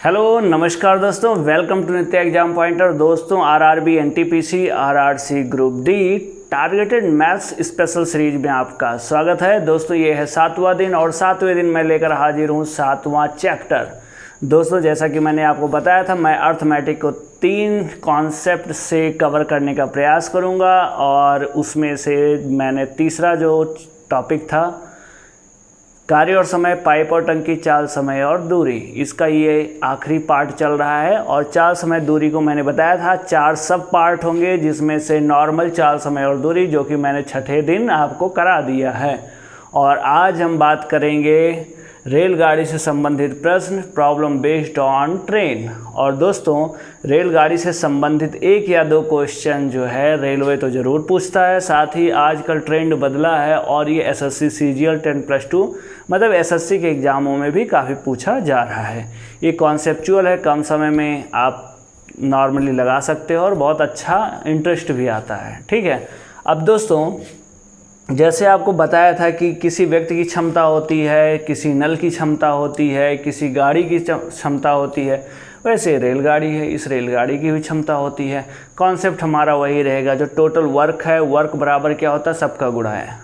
Hello नमस्कार दोस्तों, welcome to नित्य एग्जाम पॉइंटर। दोस्तों RRB NTPC RRC group D targeted maths special series में आपका स्वागत है। दोस्तों ये है 7वां दिन और 7वें दिन मैं लेकर हाजिर हूँ 7वां चैप्टर। दोस्तों जैसा कि मैंने आपको बताया था, मैं अर्थमेटिक को 3 कॉन्सेप्ट से कवर करने का प्रयास करूँगा और उसमें से मैंने तीसरा जो टॉपिक था कार्य और समय, पाइप और टंकी, चाल, समय और दूरी, इसका ये आखिरी पार्ट चल रहा है। और चाल, समय, दूरी को मैंने बताया था 4 सब पार्ट होंगे, जिसमें से नॉर्मल, चाल, समय और दूरी जो कि मैंने छठे दिन आपको करा दिया है। और आज हम बात करेंगे रेलगाड़ी से संबंधित प्रश्न, प्रॉब्लम बेस्ड ऑन ट्रेन। और दोस्तों रेलगाड़ी से संबंधित 1 या 2 क्वेश्चन जो है रेलवे तो ज़रूर पूछता है, साथ ही आजकल ट्रेंड बदला है और ये एसएससी सीजीएल 10+2 मतलब एसएससी के एग्ज़ामों में भी काफ़ी पूछा जा रहा है। ये कॉन्सेप्चुअल है, कम समय में आप नॉर्मली लगा सकते हो और बहुत अच्छा इंटरेस्ट भी आता है। ठीक है, अब दोस्तों जैसे आपको बताया था कि किसी व्यक्ति की क्षमता होती है, किसी नल की क्षमता होती है, किसी गाड़ी की क्षमता होती है, वैसे रेलगाड़ी है, इस रेलगाड़ी की भी क्षमता होती है। कॉन्सेप्ट हमारा वही रहेगा, जो टोटल वर्क है, वर्क बराबर क्या होता है, सबका गुणा है।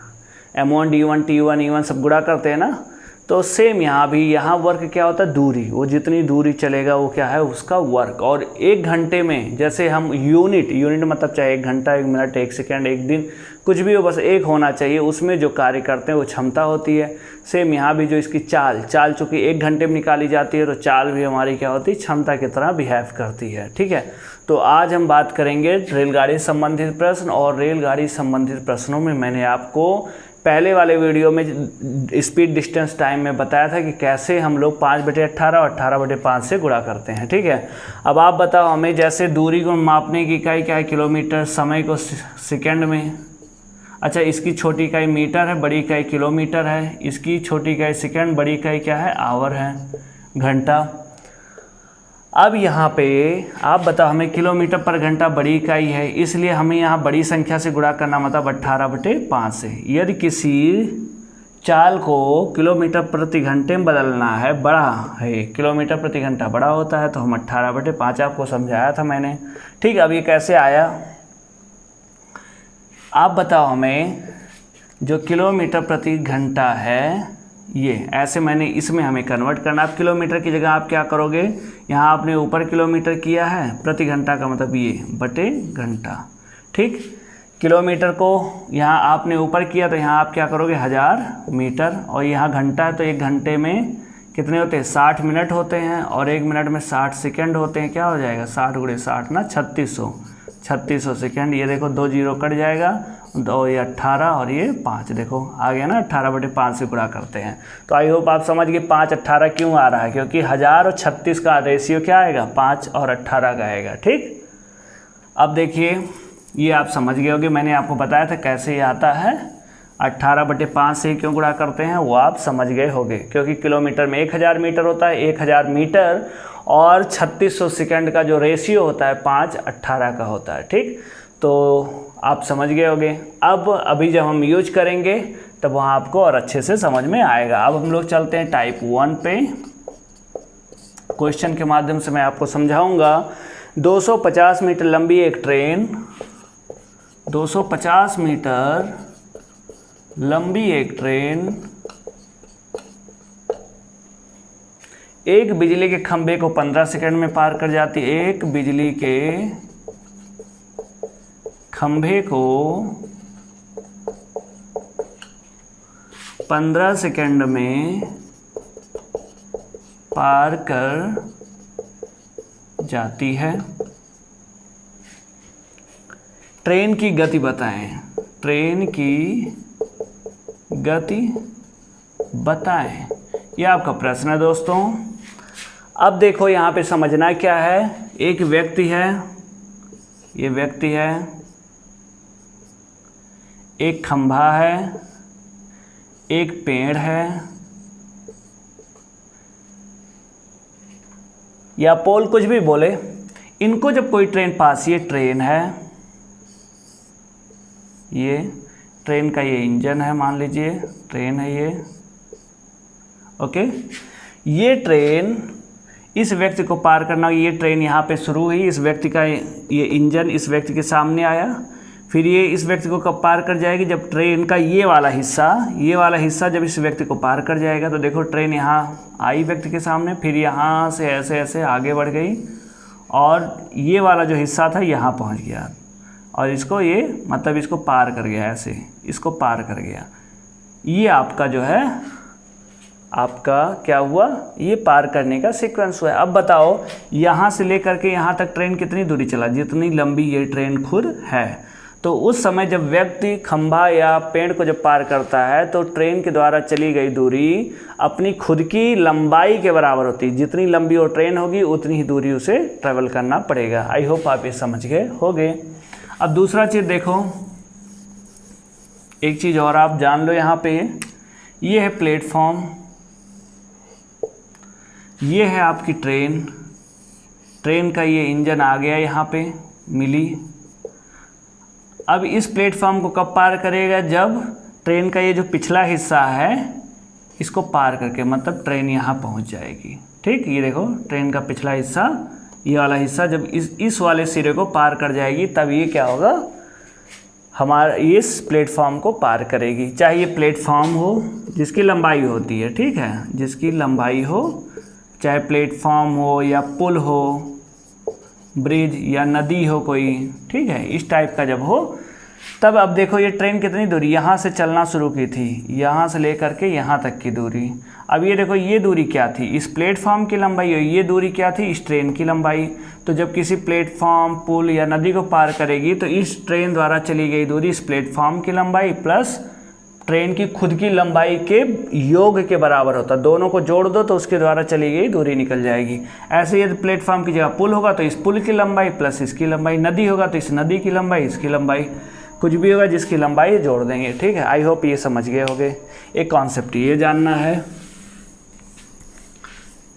M1 D1 T1 E1 सब गुणा करते हैं ना, तो सेम यहाँ भी, यहाँ वर्क क्या होता है, दूरी। वो जितनी दूरी चलेगा वो क्या है, उसका वर्क। और 1 घंटे में जैसे हम यूनिट मतलब चाहे 1 घंटा, 1 मिनट, 1 सेकेंड, 1 दिन, कुछ भी हो, बस 1 होना चाहिए, उसमें जो कार्य करते हैं वो क्षमता होती है। सेम यहाँ भी जो इसकी चाल चूँकि 1 घंटे में निकाली जाती है, तो चाल भी हमारी क्या होती है, क्षमता की तरह बिहेव करती है। ठीक है, तो आज हम बात करेंगे रेलगाड़ी संबंधित प्रश्न। और रेलगाड़ी संबंधित प्रश्नों में मैंने आपको पहले वाले वीडियो में स्पीड डिस्टेंस टाइम में बताया था कि कैसे हम लोग 5/18 और 18/5 से गुणा करते हैं। ठीक है, अब आप बताओ हमें, जैसे दूरी को मापने की इकाई क्या है, किलोमीटर, समय को सेकंड में। अच्छा, इसकी छोटी इकाई मीटर है, बड़ी इकाई किलोमीटर है, इसकी छोटी इकाई सेकंड, बड़ी इकाई क्या है, आवर है, घंटा। अब यहाँ पे आप बताओ हमें, किलोमीटर पर घंटा बड़ी इकाई है, इसलिए हमें यहाँ बड़ी संख्या से गुणा करना, मतलब 18/5 से। यदि किसी चाल को किलोमीटर प्रति घंटे में बदलना है, बड़ा है, किलोमीटर प्रति घंटा बड़ा होता है, तो हम 18/5 आपको समझाया था मैंने। ठीक, अब ये कैसे आया आप बताओ हमें। जो किलोमीटर प्रति घंटा है ये ऐसे मैंने इसमें हमें कन्वर्ट करना। आप किलोमीटर की जगह आप क्या करोगे, यहाँ आपने ऊपर किलोमीटर किया है, प्रति घंटा का मतलब ये बटे घंटा। ठीक, किलोमीटर को यहाँ आपने ऊपर किया तो यहाँ आप क्या करोगे, 1000 मीटर। और यहाँ घंटा है तो 1 घंटे में कितने होते हैं, 60 मिनट होते हैं, और 1 मिनट में 60 सेकेंड होते हैं। क्या हो जाएगा, 60 × 60 ना 3600 सेकेंड। ये देखो 2 जीरो कट जाएगा, 2 ये 18 और ये 5, देखो आ गया ना, 18/5 से गुणा करते हैं। तो आई होप आप समझ गए 5 18 क्यों आ रहा है, क्योंकि 1000 और 36 का रेशियो क्या आएगा, 5 और 18 का आएगा। ठीक, अब देखिए ये आप समझ गए होंगे, मैंने आपको बताया था कैसे ये आता है। 18/5 से क्यों गुणा करते हैं वो आप समझ गए होंगे, क्योंकि किलोमीटर में 1000 मीटर होता है, 1000 मीटर और 3600 सेकंड का जो रेशियो होता है 5/18 का होता है। ठीक, तो आप समझ गए होंगे। अब अभी जब हम यूज करेंगे तब वहाँ आपको और अच्छे से समझ में आएगा। अब हम लोग चलते हैं टाइप 1 पे। क्वेश्चन के माध्यम से मैं आपको समझाऊंगा। 250 मीटर लंबी एक ट्रेन, 250 मीटर लंबी एक ट्रेन एक बिजली के खंभे को 15 सेकंड में पार कर जाती है। एक बिजली के खंभे को 15 सेकंड में पार कर जाती है। ट्रेन की गति बताएं, ट्रेन की गति बताएं, यह आपका प्रश्न है दोस्तों। अब देखो यहाँ पे समझना क्या है, एक व्यक्ति है, ये व्यक्ति है, एक खंभा है, एक पेड़ है, या पोल, कुछ भी बोले। इनको जब कोई ट्रेन पास, ये ट्रेन है, ये ट्रेन का ये इंजन है, मान लीजिए ट्रेन है ये, ओके। ये ट्रेन इस व्यक्ति को पार करना, ये ट्रेन यहाँ पे शुरू हुई, इस व्यक्ति का ये इंजन इस व्यक्ति के सामने आया, फिर ये इस व्यक्ति को कब पार कर जाएगी, जब ट्रेन का ये वाला हिस्सा जब इस व्यक्ति को पार कर जाएगा। तो देखो ट्रेन यहाँ आई व्यक्ति के सामने, फिर यहाँ से ऐसे ऐसे आगे बढ़ गई और ये वाला जो हिस्सा था यहाँ पहुँच गया और इसको ये मतलब इसको पार कर गया, ऐसे इसको पार कर गया। ये आपका जो है आपका क्या हुआ, ये पार करने का सीक्वेंस हुआ है। अब बताओ यहाँ से लेकर के यहाँ तक ट्रेन कितनी दूरी चला, जितनी लंबी ये ट्रेन खुद है। तो उस समय जब व्यक्ति खंभा या पेड़ को जब पार करता है तो ट्रेन के द्वारा चली गई दूरी अपनी खुद की लंबाई के बराबर होती है। जितनी लंबी वो ट्रेन होगी उतनी ही दूरी उसे ट्रेवल करना पड़ेगा। आई होप आप ये समझ गए होंगे। अब दूसरा चीज़ देखो, एक चीज़ और आप जान लो, यहाँ पे ये है प्लेटफॉर्म, ये है आपकी ट्रेन का ये इंजन आ गया यहाँ पे मिली। अब इस प्लेटफॉर्म को कब पार करेगा, जब ट्रेन का ये जो पिछला हिस्सा है इसको पार करके, मतलब ट्रेन यहाँ पहुँच जाएगी। ठीक, ये देखो ट्रेन का पिछला हिस्सा, ये वाला हिस्सा जब इस वाले सिरे को पार कर जाएगी तब ये क्या होगा, हमारा इस प्लेटफॉर्म को पार करेगी। चाहे ये प्लेटफॉर्म हो जिसकी लंबाई होती है, ठीक है, जिसकी लंबाई हो, चाहे प्लेटफॉर्म हो या पुल हो, ब्रिज या नदी हो कोई, ठीक है, इस टाइप का जब हो तब अब देखो ये ट्रेन कितनी दूरी यहाँ से चलना शुरू की थी, यहाँ से लेकर के यहाँ तक की दूरी। अब ये देखो ये दूरी क्या थी, इस प्लेटफॉर्म की लंबाई, ये दूरी क्या थी, इस ट्रेन की लंबाई। तो जब किसी प्लेटफॉर्म, पुल या नदी को पार करेगी तो इस ट्रेन द्वारा चली गई दूरी इस प्लेटफॉर्म की लंबाई प्लस ट्रेन की खुद की लंबाई के योग के बराबर होता है। दोनों को जोड़ दो तो उसके द्वारा चली गई दूरी निकल जाएगी। ऐसे यदि प्लेटफॉर्म की जगह पुल होगा तो इस पुल की लंबाई प्लस इसकी लंबाई, नदी होगा तो इस नदी की लंबाई, इसकी लंबाई, कुछ भी होगा जिसकी लंबाई जोड़ देंगे। ठीक है, आई होप ये समझ गए होंगे। एक कॉन्सेप्ट ये जानना है।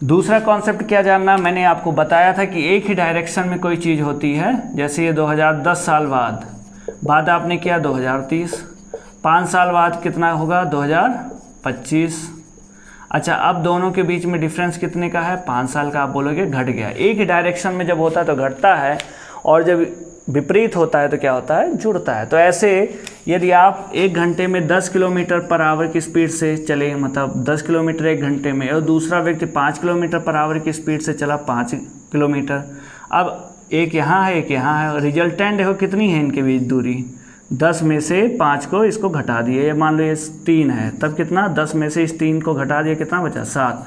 दूसरा कॉन्सेप्ट क्या जानना, मैंने आपको बताया था कि एक ही डायरेक्शन में कोई चीज़ होती है। जैसे ये 2010 साल बाद आपने किया 2030, 5 साल बाद कितना होगा 2025। अच्छा, अब दोनों के बीच में डिफरेंस कितने का है, 5 साल का। आप बोलोगे घट गया। एक ही डायरेक्शन में जब होता है तो घटता है और जब विपरीत होता है तो क्या होता है, जुड़ता है। तो ऐसे यदि आप 1 घंटे में 10 किलोमीटर पर आवर की स्पीड से चले, मतलब 10 किलोमीटर 1 घंटे में, और दूसरा व्यक्ति 5 किलोमीटर पर आवर की स्पीड से चला 5 किलोमीटर, अब एक यहाँ है एक यहाँ है, रिजल्टेंट देखो कितनी है इनके बीच दूरी, 10 में से 5 को इसको घटा दिए, ये मान लो ये 3 है, तब कितना 10 में से इस 3 को घटा दिया, कितना बचा 7।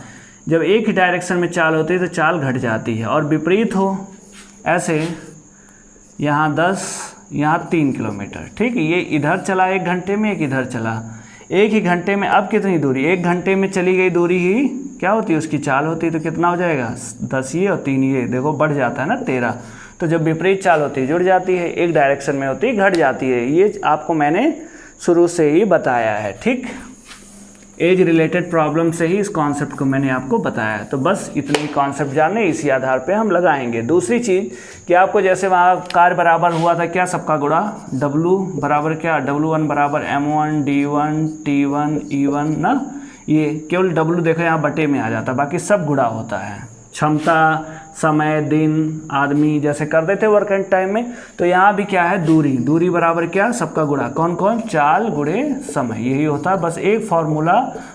जब एक ही डायरेक्शन में चाल होती है तो चाल घट जाती है, और विपरीत हो ऐसे यहाँ 10 यहाँ 3 किलोमीटर। ठीक है, ये इधर चला 1 घंटे में, एक इधर चला 1 ही घंटे में। अब कितनी दूरी, 1 घंटे में चली गई दूरी ही क्या होती है, उसकी चाल होती है। तो कितना हो जाएगा 10 ये और 3 ये, देखो बढ़ जाता है ना 13। तो जब विपरीत चाल होती है जुड़ जाती है, एक डायरेक्शन में होती है घट जाती है। ये आपको मैंने शुरू से ही बताया है। ठीक, एज रिलेटेड प्रॉब्लम से ही इस कॉन्सेप्ट को मैंने आपको बताया है। तो बस इतनी कॉन्सेप्ट जानने, इसी आधार पे हम लगाएंगे। दूसरी चीज़ कि आपको जैसे वहाँ कार्य बराबर हुआ था क्या, सबका गुणा, W बराबर क्या, W1 बराबर M1 D1 T1 E1 ना, ये केवल W देखो यहाँ बटे में आ जाता, बाकी सब गुणा होता है। क्षमता, समय, दिन, आदमी जैसे कर देते वर्क एंड टाइम में, तो यहाँ भी क्या है, दूरी बराबर क्या, सबका गुणा, कौन कौन, चाल गुणे समय, यही होता है। बस एक फार्मूला,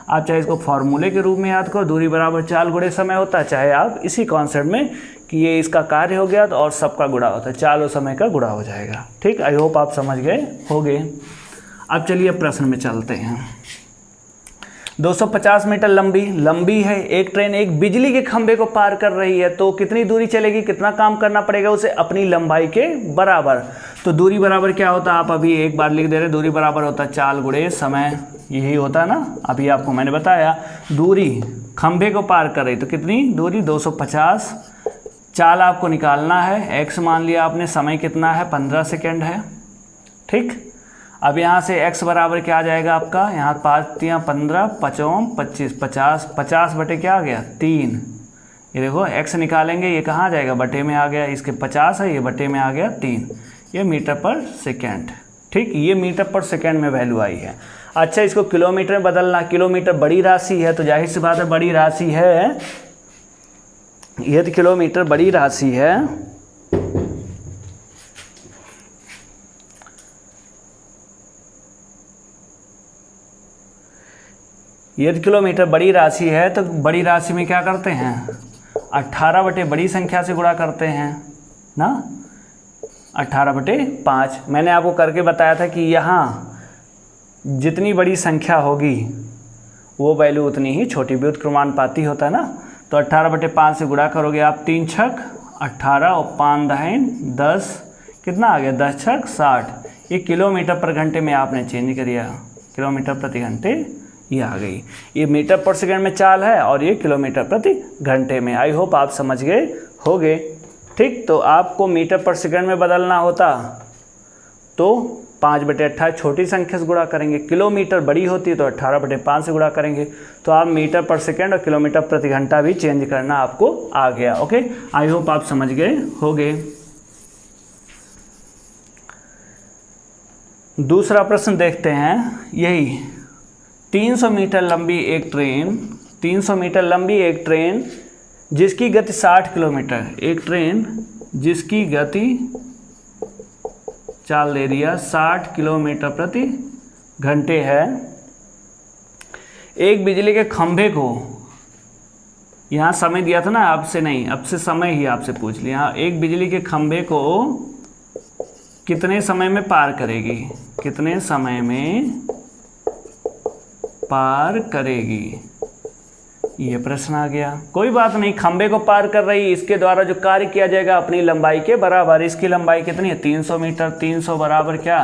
आप चाहे इसको फार्मूले के रूप में याद करो, दूरी बराबर चाल गुणे समय होता है, चाहे आप इसी कॉन्सेप्ट में कि ये इसका कार्य हो गया तो और सबका गुणा होता है, चाल और समय का गुणा हो जाएगा। ठीक, आई होप आप समझ गए होंगे। अब चलिए प्रश्न में चलते हैं। 250 मीटर लंबी है एक ट्रेन एक बिजली के खंभे को पार कर रही है, तो कितनी दूरी चलेगी, कितना काम करना पड़ेगा उसे, अपनी लंबाई के बराबर। तो दूरी बराबर क्या होता है, आप अभी एक बार लिख दे रहे, दूरी बराबर होता है चाल गुणे समय, यही होता है ना। अभी आपको मैंने बताया दूरी खंभे को पार कर रही, तो कितनी दूरी 250। चाल आपको निकालना है, x मान लिया आपने, समय कितना है 15 सेकेंड है। ठीक, अब यहाँ से x बराबर क्या आ जाएगा आपका, यहाँ 5 या 15 5 25 50 बटे क्या आ गया 3। ये देखो x निकालेंगे, ये कहाँ आ जाएगा, बटे में आ गया, इसके 50 है, ये बटे में आ गया 3, ये मीटर पर सेकेंड। ठीक, ये मीटर पर सेकेंड में वैल्यू आई है। अच्छा, इसको किलोमीटर में बदलना, किलोमीटर बड़ी राशि है तो जाहिर सी बात है, बड़ी राशि है यदि किलोमीटर बड़ी राशि है यदि किलोमीटर बड़ी राशि है तो बड़ी राशि में क्या करते हैं, 18 बटे बड़ी संख्या से गुणा करते हैं ना, 18 बटे 5। मैंने आपको करके बताया था कि यहाँ जितनी बड़ी संख्या होगी वो वैल्यू उतनी ही छोटी, व्युत्क्रमानुपाती होता है ना। तो 18 बटे 5 से गुणा करोगे आप, 3 छक 18 और 5 दहन 10, कितना आ गया, 10 छक 60। ये किलोमीटर पर घंटे में आपने चेंज कर दिया, किलोमीटर प्रति घंटे ये आ गई। ये मीटर पर सेकंड में चाल है और ये किलोमीटर प्रति घंटे में। आई होप आप समझ गए होगे। ठीक, तो आपको मीटर पर सेकंड में बदलना होता तो 5 बटे 18 छोटी संख्या से गुणा करेंगे, किलोमीटर बड़ी होती है तो 18 बटे 5 से गुणा करेंगे। तो आप मीटर पर सेकंड और किलोमीटर प्रति घंटा भी चेंज करना आपको आ गया। ओके, आई होप आप समझ गए होगे। दूसरा प्रश्न देखते हैं, यही 300 मीटर लंबी एक ट्रेन, 300 मीटर लंबी एक ट्रेन जिसकी गति 60 किलोमीटर, एक ट्रेन जिसकी गति, चाल दे दिया 60 किलोमीटर प्रति घंटे है, एक बिजली के खंभे को, यहाँ समय दिया था ना आपसे, नहीं अब से समय ही आपसे पूछ लिया, एक बिजली के खंभे को कितने समय में पार करेगी, कितने समय में पार करेगी, ये प्रश्न आ गया। कोई बात नहीं, खंबे को पार कर रही, इसके द्वारा जो कार्य किया जाएगा अपनी लंबाई के बराबर। इसकी लंबाई कितनी है, 300 मीटर, 300 बराबर क्या,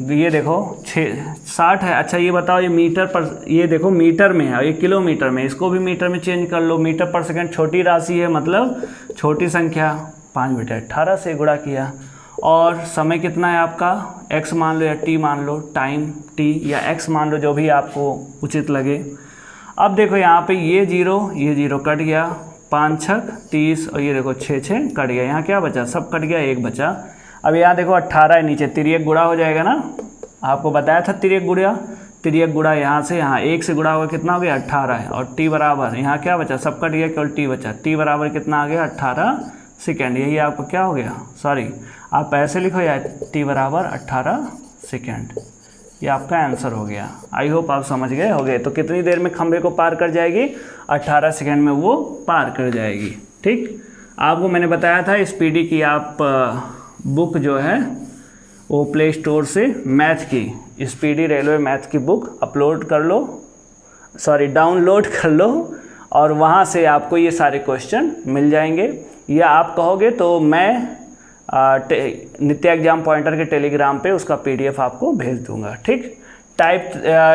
ये देखो 60 है। अच्छा ये बताओ, ये मीटर पर, ये देखो मीटर में है, ये किलोमीटर में, इसको भी मीटर में चेंज कर लो। मीटर पर सेकंड छोटी राशि है, मतलब छोटी संख्या, 5 बटे 18 से गुणा किया। और समय कितना है आपका, x मान लो या t मान लो, टाइम t या x मान लो, जो भी आपको उचित लगे। अब देखो यहाँ पे ये जीरो कट गया, 5 छक 30 और ये देखो 6 6 कट गया। यहाँ क्या बचा, सब कट गया, 1 बचा। अब यहाँ देखो 18 है नीचे, तिर्यक गुणा हो जाएगा ना, आपको बताया था तिर्यक गुणा यहाँ से यहाँ 1 से गुणा होगा, कितना हो गया 18 है। और t बराबर, यहाँ क्या बचा, सब कट गया, केवल t बचा। t बराबर कितना आ गया, 18 सेकेंड। यही आपको क्या हो गया, सॉरी आप ऐसे लिखो या t बराबर 18 सेकेंड, ये आपका आंसर हो गया। आई होप आप समझ गए होगे। तो कितनी देर में खंबे को पार कर जाएगी, 18 सेकेंड में वो पार कर जाएगी। ठीक, आपको मैंने बताया था स्पीडी की आप बुक जो है वो प्ले स्टोर से मैथ की, स्पीडी रेलवे मैथ की बुक अपलोड कर लो, सॉरी डाउनलोड कर लो, और वहाँ से आपको ये सारे क्वेश्चन मिल जाएंगे। या आप कहोगे तो मैं नित्य एग्जाम पॉइंटर के टेलीग्राम पे उसका PDF आपको भेज दूंगा। ठीक,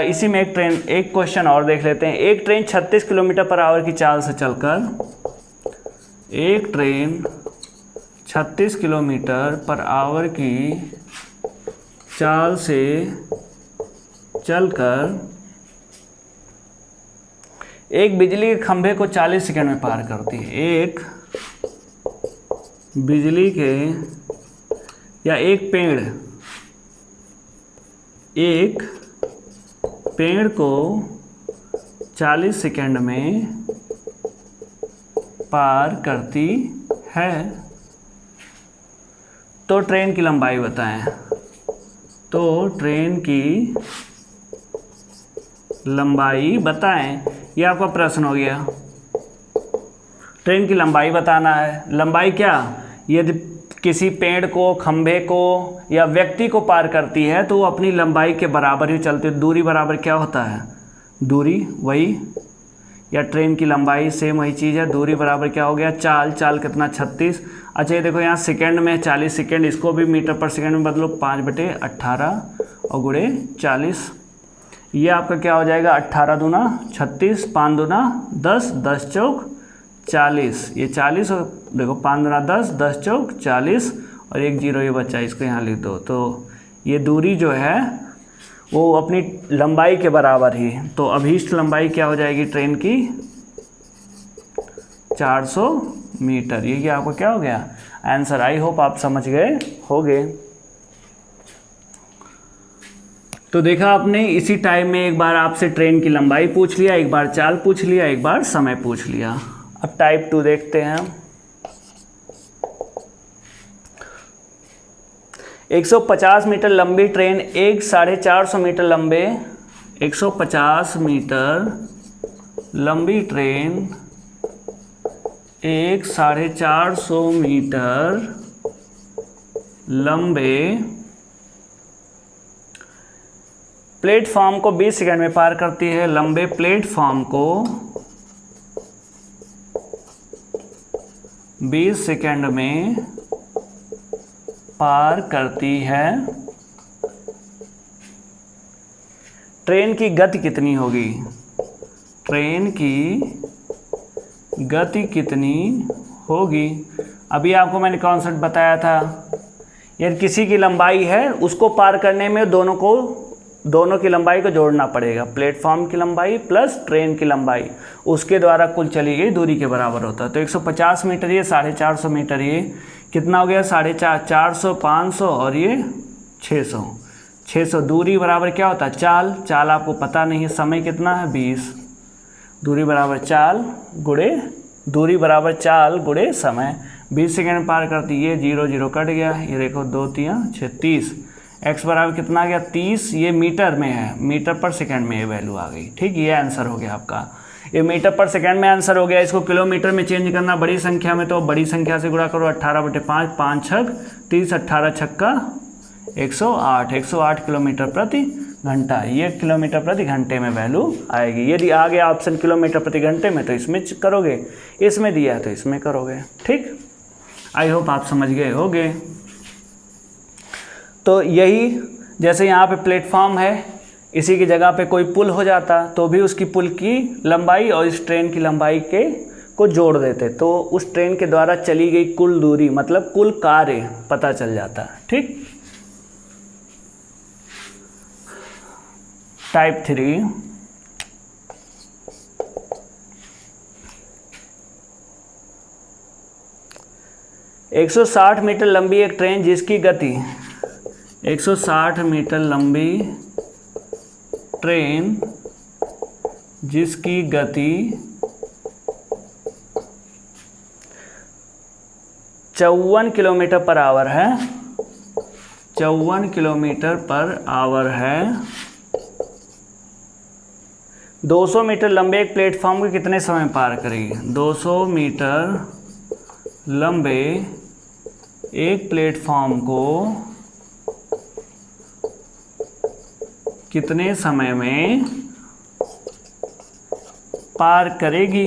इसी में एक क्वेश्चन और देख लेते हैं। एक ट्रेन 36 किलोमीटर पर आवर की चाल से चलकर, एक ट्रेन 36 किलोमीटर पर आवर की चाल से चलकर एक बिजली के खंभे को 40 सेकंड में पार करती है। एक बिजली के या एक पेड़ को 40 सेकंड में पार करती है, तो ट्रेन की लंबाई बताएं। तो ट्रेन की लंबाई बताएं, ये आपका प्रश्न हो गया। ट्रेन की लंबाई बताना है। लंबाई क्या, यदि किसी पेड़ को, खंभे को या व्यक्ति को पार करती है तो वो अपनी लंबाई के बराबर ही चलती है। दूरी बराबर क्या होता है, दूरी वही, या ट्रेन की लंबाई सेम वही चीज़ है। दूरी बराबर क्या हो गया, चाल कितना 36। अच्छा ये देखो यहाँ सेकंड में 40 सेकंड, इसको भी मीटर पर सेकंड में बदलो, 5 बटे 18 और गुणे 40। ये आपका क्या हो जाएगा, 18 दूना 36, 5 दूना 10, 10 चौक 40, ये 40 और देखो 5 दूना 10, 10 चौक 40 और 1 0 ये बचा, इसको यहाँ लिख दो। तो ये दूरी जो है वो अपनी लंबाई के बराबर ही, तो अभीष्ट लंबाई क्या हो जाएगी ट्रेन की, 400 मीटर। ये आपको क्या हो गया आंसर। आई होप आप समझ गए होगे। तो देखा आपने, इसी टाइम में एक बार आपसे ट्रेन की लंबाई पूछ लिया, एक बार चाल पूछ लिया, एक बार समय पूछ लिया। अब टाइप 2 देखते हैं। 150 मीटर लंबी ट्रेन एक 450 मीटर लंबे 150 मीटर लंबी ट्रेन एक 450 मीटर लंबे प्लेटफॉर्म को 20 सेकंड में पार करती है। लंबे प्लेटफॉर्म को 20 सेकंड में पार करती है। ट्रेन की गति कितनी होगी? ट्रेन की गति कितनी होगी? अभी आपको मैंने कॉन्सेप्ट बताया था, यदि किसी की लंबाई है उसको पार करने में दोनों की लंबाई को जोड़ना पड़ेगा। प्लेटफॉर्म की लंबाई प्लस ट्रेन की लंबाई, उसके द्वारा कुल चली गई दूरी के बराबर होता है। तो 150 मीटर ये 450 मीटर ये कितना हो गया? 450, 500 और ये 600। 600 दूरी बराबर क्या होता है? चाल। चाल आपको पता नहीं है, समय कितना है? 20। दूरी बराबर चाल गुणे समय। 20 सेकेंड पार करती, ये 0 0 कट गया, ये देखो 2 3 6 30। x बराबर कितना आ गया? 30। ये मीटर में है, मीटर पर सेकंड में ये वैल्यू आ गई। ठीक, ये आंसर हो गया आपका। ये मीटर पर सेकंड में आंसर हो गया। इसको किलोमीटर में चेंज करना बड़ी संख्या में, तो बड़ी संख्या से गुणा करो। 18/5, 5 छक 30, 18 छक्का 108। 108 किलोमीटर प्रति घंटा, ये किलोमीटर प्रति घंटे में वैल्यू आएगी। यदि आ गया ऑप्शन किलोमीटर प्रति घंटे में तो इसमें करोगे, इसमें दिया है तो इसमें करोगे। ठीक, आई होप आप समझ गए होगे। तो यही, जैसे यहाँ पे प्लेटफॉर्म है, इसी की जगह पे कोई पुल हो जाता तो भी उसकी पुल की लंबाई और इस ट्रेन की लंबाई को जोड़ देते, तो उस ट्रेन के द्वारा चली गई कुल दूरी मतलब कुल कार्य पता चल जाता। ठीक, टाइप 3। एक 160 मीटर लंबी एक ट्रेन जिसकी गति 160 मीटर लंबी ट्रेन जिसकी गति 54 किलोमीटर पर आवर है। 54 किलोमीटर पर आवर है। 200 मीटर लंबे एक प्लेटफॉर्म को कितने समय में पार करेगी? 200 मीटर लंबे एक प्लेटफॉर्म को कितने समय में पार करेगी?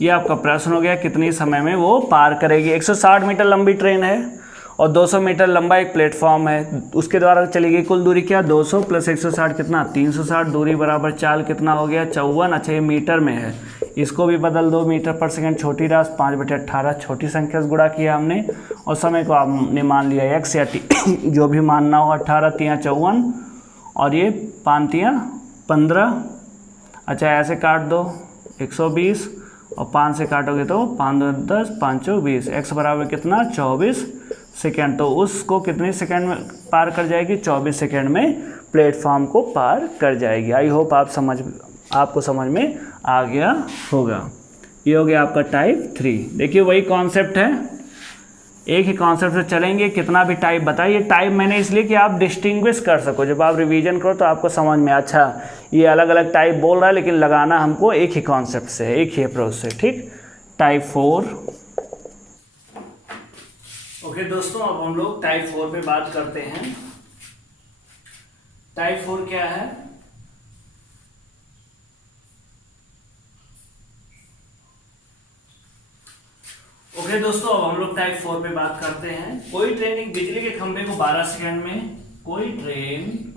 ये आपका प्रश्न हो गया, कितने समय में वो पार करेगी। 160 मीटर लंबी ट्रेन है और 200 मीटर लंबा एक प्लेटफॉर्म है, उसके द्वारा चली गई कुल दूरी क्या? 200 प्लस 160 कितना? 360। दूरी बराबर चाल कितना हो गया? 54। अच्छा, ये मीटर में है, इसको भी बदल दो। मीटर पर सेकंड छोटी राशि 5/18 छोटी संख्या से गुणा किया हमने, और समय को आपने मान लिया x या t जो भी मानना हो। 18 3 54 और ये 5 3 15। अच्छा, ऐसे काट दो 120 और 5 से काटोगे तो 5 2 10 5 2 20। x बराबर कितना? 24 सेकेंड। तो उसको कितने सेकेंड में पार कर जाएगी? 24 सेकेंड में प्लेटफॉर्म को पार कर जाएगी। आई होप आपको समझ में आ गया होगा। ये हो गया आपका टाइप 3। देखिए वही कॉन्सेप्ट है, एक ही कॉन्सेप्ट से चलेंगे। कितना भी टाइप बताइए, टाइप मैंने इसलिए कि आप डिस्टिंग्विश कर सको, जब आप रिवीजन करो तो आपको समझ में, अच्छा ये अलग अलग टाइप बोल रहा है लेकिन लगाना हमको एक ही कॉन्सेप्ट से, एक ही अप्रोच से। ठीक, टाइप 4। ओके दोस्तों, अब हम लोग टाइप 4 पे बात करते हैं। टाइप 4 क्या है? ओके दोस्तों, अब हम लोग टाइप 4 पे बात करते हैं। कोई ट्रेन एक बिजली के खंभे को 12 सेकंड में, कोई ट्रेन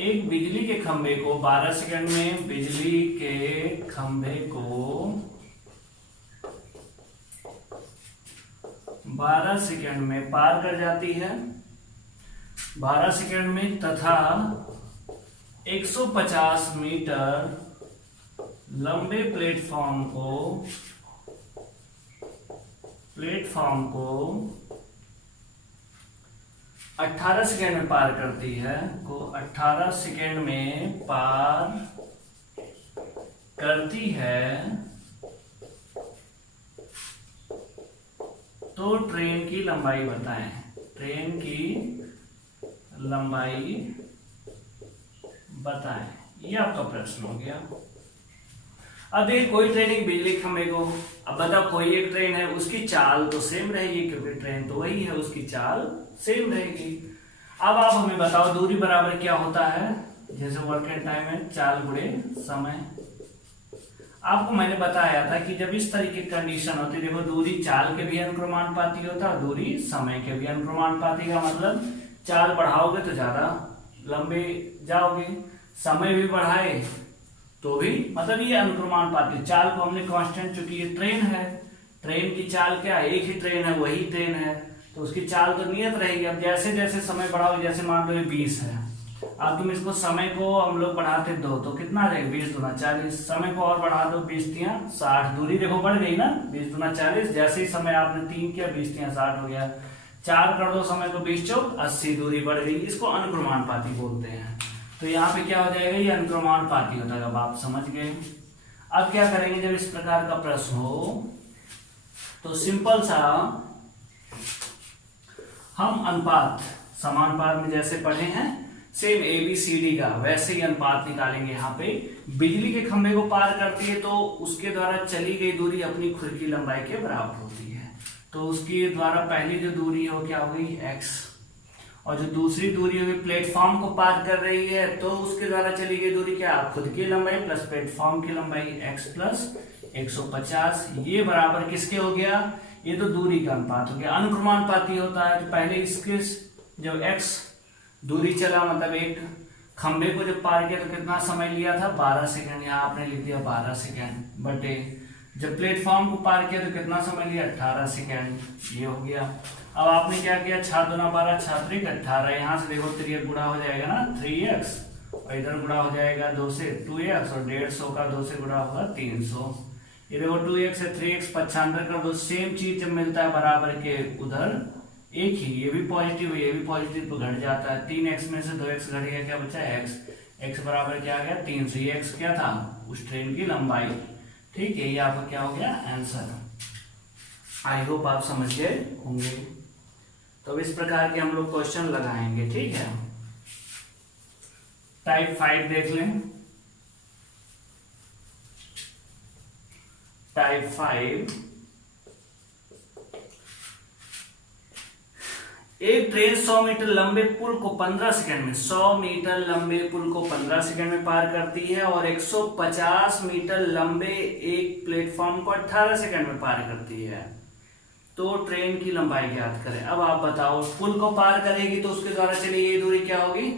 एक बिजली के खंभे को 12 सेकंड में, बिजली के खंभे को 12 सेकंड में पार कर जाती है। 12 सेकंड में, तथा 150 मीटर लंबे प्लेटफॉर्म को 18 सेकेंड में पार करती है, को 18 सेकेंड में पार करती है तो ट्रेन की लंबाई बताएं। ट्रेन की लंबाई बताएं, ये आपका प्रश्न हो गया। अब देखिए कोई ट्रेन एक बिजली खंभे को, अब बताओ कोई एक ट्रेन है उसकी चाल तो सेम रहेगी क्योंकि ट्रेन तो वही है, उसकी चाल सेम रहेगी। अब आप हमें बताओ दूरी बराबर क्या होता है, जैसे वर्क एंड टाइम है चाल गुणे समय। आपको मैंने बताया था कि जब इस तरीके की कंडीशन होती है, देखो दूरी चाल के भी अनुक्रमानुपाती होता है, दूरी समय के भी अनुक्रमानुपाती का मतलब चाल बढ़ाओगे तो ज्यादा लंबे जाओगे, समय भी बढ़ाए तो भी मतलब ये अनुक्रमानुपाती। चाल को हमने कांस्टेंट, चूंकि ये ट्रेन है, ट्रेन की चाल क्या है, एक ही ट्रेन है वही ट्रेन है तो उसकी चाल तो नियत रहेगी। अब जैसे जैसे समय बढ़ाओ, जैसे मान लो ये 20 है, अब तुम इसको समय को हम लोग बढ़ाते दो तो कितना रहेगा 20 दूना 40, समय को और बढ़ा दो 20 तिया 60, दूरी देखो बढ़ गई ना 20 दूना 40। जैसे ही समय आपने 3 किया 20 तिया 60 हो गया, 4 कर दो समय को 20 चौक 80, दूरी बढ़ गई। इसको अनुक्रमानुपाती बोलते हैं। तो यहाँ पे क्या हो जाएगा, ये अनुक्रमानुपाती होता है। अब आप समझ गए। अब क्या करेंगे जब इस प्रकार का प्रश्न हो तो सिंपल सा हम अनुपात समानुपात में जैसे पढ़े हैं सेम ABCD का वैसे ही अनुपात निकालेंगे। यहाँ पे बिजली के खंभे को पार करती है तो उसके द्वारा चली गई दूरी अपनी खुद की लंबाई के बराबर होती है। तो उसके द्वारा पहली जो दूरी है वो क्या हो गई x, और जो दूसरी दूरी होगी प्लेटफॉर्म को पार कर रही है तो उसके द्वारा चली गई दूरी क्या, खुद की लंबाई प्लस प्लेटफॉर्म की लंबाई x प्लस 150। ये बराबर किसके हो गया, ये तो दूरी का अनुपात हो गया। अनुक्रमानुपाती होता है तो पहले इसके जब x दूरी चला मतलब एक खंबे को जब पार किया तो कितना समय लिया था 12 सेकंड, यहाँ आपने लिख दिया 12 सेकंड, बटे जब प्लेटफॉर्म को पार किया तो कितना समय लिया 18 सेकंड, ये हो गया। अब आपने क्या किया 6 दूना 12 6 त्रिक 18, यहाँ से देखो 3 गुणा हो जाएगा ना 3x, और इधर गुणा हो जाएगा 2 से 2x, और 150 का 2 से गुणा होगा 300। ये देखो 2x से 3x 95 कर दो, सेम चीज जब मिलता है बराबर के उधर एक ही, ये भी पॉजिटिव है ये भी पॉजिटिव तो घट जाता है। 3x में से 2x घट गया, क्या बचा x बराबर क्या आ गया 300। ये x क्या था, उस ट्रेन की लंबाई। ठीक है, ये आपका क्या हो गया आंसर। आई होप आप समझ गए होंगे। तो इस प्रकार के हम लोग क्वेश्चन लगाएंगे। ठीक है, टाइप 5 देख लें। टाइप 5, एक ट्रेन 100 मीटर लंबे पुल को 15 सेकंड में 100 मीटर लंबे पुल को 15 सेकंड में पार करती है और 150 मीटर लंबे एक प्लेटफॉर्म को 18 सेकंड में पार करती है। तो ट्रेन की लंबाई ज्ञात करें। अब आप बताओ, पुल को पार करेगी तो उसके द्वारा चली ये दूरी क्या होगी,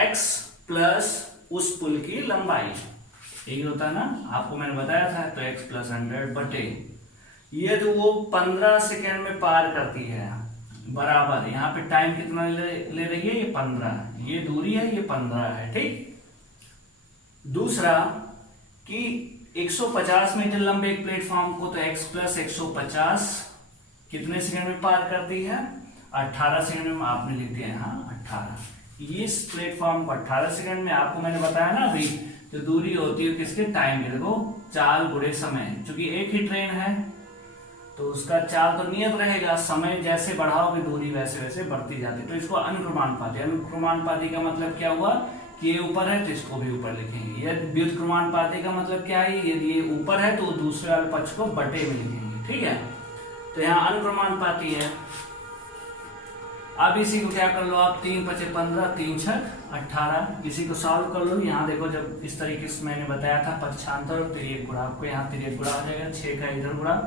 x प्लस उस पुल की लंबाई, यही होता है ना, आपको मैंने बताया था। तो x प्लस 100 बटे ये तो वो 15 सेकेंड में पार करती है बराबर, यहाँ पे टाइम कितना ले रही है, ये 15, ये दूरी है ये 15 है। ठीक, दूसरा कि 150 मीटर लंबे एक प्लेटफॉर्म को तो x प्लस 150 कितने सेकंड में पार करती है, 18 सेकंड में। आपने लिख दिया यहाँ 18। इस प्लेटफॉर्म को 18 सेकंड में, आपको मैंने बताया ना अभी जो दूरी होती है किसके, टाइम के। देखो चाल गुणे समय, क्योंकि एक ही ट्रेन है तो उसका चाल तो नियत रहेगा, समय जैसे बढ़ाओगे दूरी वैसे वैसे बढ़ती जाती है। तो इसको अनुक्रमानुपाती, अनुक्रमानुपाती का मतलब क्या हुआ कि ये ऊपर है तो इसको भी ऊपर लिखेंगे। ये व्युत्क्रमानुपाती का मतलब क्या है, यदि ये ऊपर है तो दूसरे वाले पक्ष को बटे में लिखेंगे। ठीक है, तो यहाँ अनुक्रमानुपाती है। अब इसी को क्या कर लो आप, 3 × 5 = 15, 3 × 6 = 18। इसी को सॉल्व कर लो। यहाँ देखो जब इस तरीके से मैंने बताया था पक्षांतर, तो ये गुणा, आपको यहाँ 3 गुणा हो जाएगा, 6 का इधर गुणा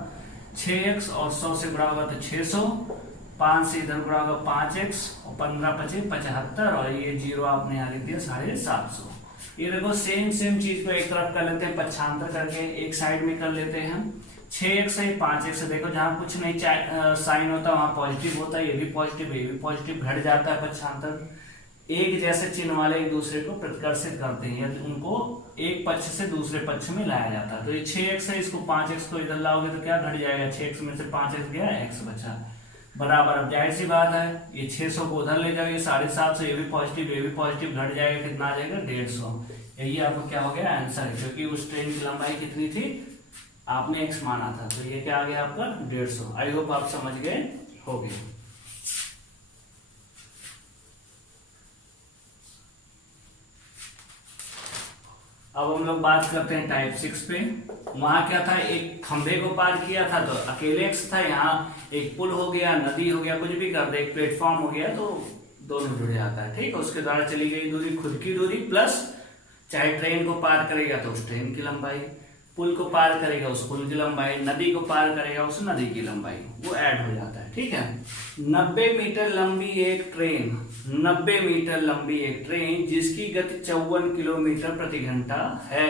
6x, और 100 से गुणा होगा तो 600, 5 से इधर गुणा होगा 5x, और 15 × 5 = 75, और ये 0 आपने यहाँ लिख दिया 750। ये देखो सेम चीज को एक तरफ कर लेते हैं, पक्षांतर करके एक साइड में कर लेते हैं। 6x से 5x से देखो जहां कुछ नहीं साइन होता वहां पॉजिटिव होता है, ये भी पॉजिटिव ये भी पॉजिटिव, घट जाता है पक्षांतर। एक जैसे चिन्ह वाले एक दूसरे को प्रतिकर्षित करते हैं, यदि उनको एक पक्ष से दूसरे पक्ष में लाया जाता है। तो ये 6x है, इसको 5x को इधर लाओगे तो क्या घट जाएगा, 6x में से 5x गया, x बचा। बराबर। अब जाहिर सी बात है, ये 600 को उधर ले जाओगे, 750, ये भी पॉजिटिव घट जाएगा, कितना आ जाएगा 150। यही आपको क्या हो गया आंसर है, क्योंकि उस ट्रेन की लंबाई कितनी थी, आपने x माना था, तो ये क्या आ गया आपका 150। आई होप आप समझ गए होगे। अब हम लोग बात करते हैं टाइप 6 पे। वहां क्या था, एक खंभे को पार किया था तो अकेले x था, यहाँ एक पुल हो गया, नदी हो गया, कुछ भी कर दे, एक प्लेटफॉर्म हो गया, तो दोनों जुड़ जाता है। ठीक है, उसके द्वारा चली गई दूरी खुद की दूरी प्लस चाहे ट्रेन को पार करेगा तो उस ट्रेन की लंबाई, पुल को पार करेगा उस पुल की लंबाई, नदी को पार करेगा उस नदी की लंबाई, वो ऐड हो जाता है। ठीक है, 90 मीटर लंबी एक ट्रेन, 90 मीटर लंबी एक ट्रेन जिसकी गति 54 किलोमीटर प्रति घंटा है,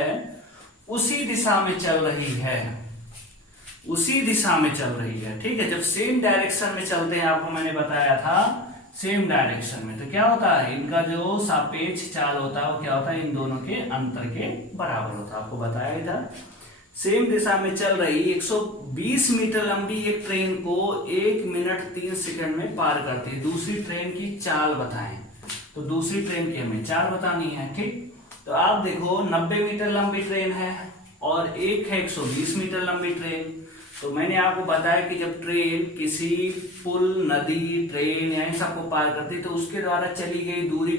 उसी दिशा में चल रही है, उसी दिशा में चल रही है। ठीक है, जब सेम डायरेक्शन में चलते हैं, आपको मैंने बताया था सेम डायरेक्शन में, तो क्या होता है, इनका जो सापेक्ष चाल होता है वो क्या होता है, इन दोनों के अंतर के बराबर होता है। आपको बताया ही था, सेम दिशा में चल रही 120 मीटर लंबी एक ट्रेन को 1 मिनट 3 सेकंड में पार करती है। दूसरी ट्रेन की चाल बताएं, तो दूसरी ट्रेन की हमें चाल बतानी है। ठीक, तो आप देखो 90 मीटर लंबी ट्रेन है और एक है 120 मीटर लंबी ट्रेन। तो मैंने आपको बताया कि जब ट्रेन किसी पुल, नदी, ट्रेन या इन सबको पार करती है तो उसके द्वारा चली गई दूरी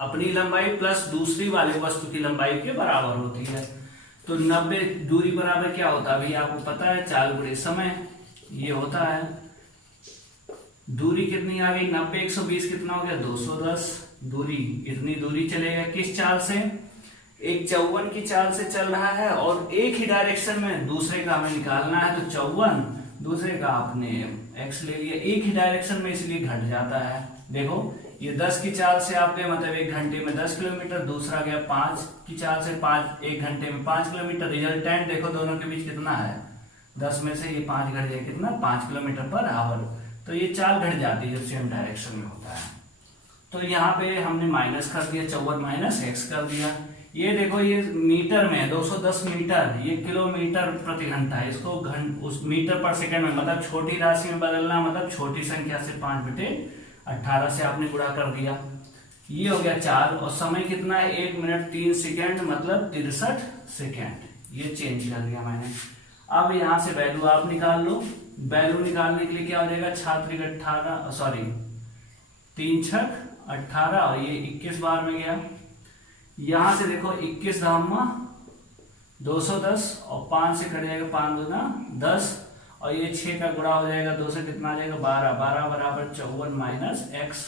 अपनी लंबाई प्लस दूसरी वाले वस्तु की लंबाई के बराबर होती है। तो 90 दूरी बराबर क्या होता है, अभी आपको पता है, चाल गुणे समय, ये होता है। दूरी कितनी आ गई, 90 120 कितना हो गया 210। दूरी, इतनी दूरी चलेगा किस चाल से, एक 54 की चाल से चल रहा है और एक ही डायरेक्शन में, दूसरे का हमें निकालना है, तो 54, दूसरे का आपने x ले लिया, एक ही डायरेक्शन में, इसलिए घट जाता है। देखो ये 10 की चाल से आप गए, मतलब 1 घंटे में 10 किलोमीटर, दूसरा गया 5 की चाल से 1 घंटे में 5 किलोमीटर। रिजल्टेंट देखो दोनों के बीच कितना है, 10 में से ये 5 घट जाए, कितना 5 किलोमीटर पर आवर। तो ये चाल घट जाती है जब सेम डायरेक्शन में होता है। तो यहाँ पे हमने माइनस कर दिया, 54 माइनस x कर दिया। ये देखो ये मीटर में 210 मीटर, ये किलोमीटर प्रति घंटा है, इसको उस मीटर पर सेकंड में, मतलब छोटी राशि में बदलना, मतलब छोटी संख्या से 5/18 से आपने गुणा कर दिया। ये हो गया 4 और समय कितना है 1 मिनट 3 सेकंड, मतलब 63 सेकंड। ये चेंज कर दिया मैंने। अब यहाँ से वैल्यू आप निकाल लो। वैल्यू निकालने के लिए क्या हो जाएगा, 3 छक 18 और ये 21 बार में गया। यहां से देखो 21 धामा 210 और 5 से कट जाएगा 5 दूना 10 और ये 6 का गुणा हो जाएगा 2 से, कितना आ जाएगा 12, 12 बराबर 54 माइनस एक्स।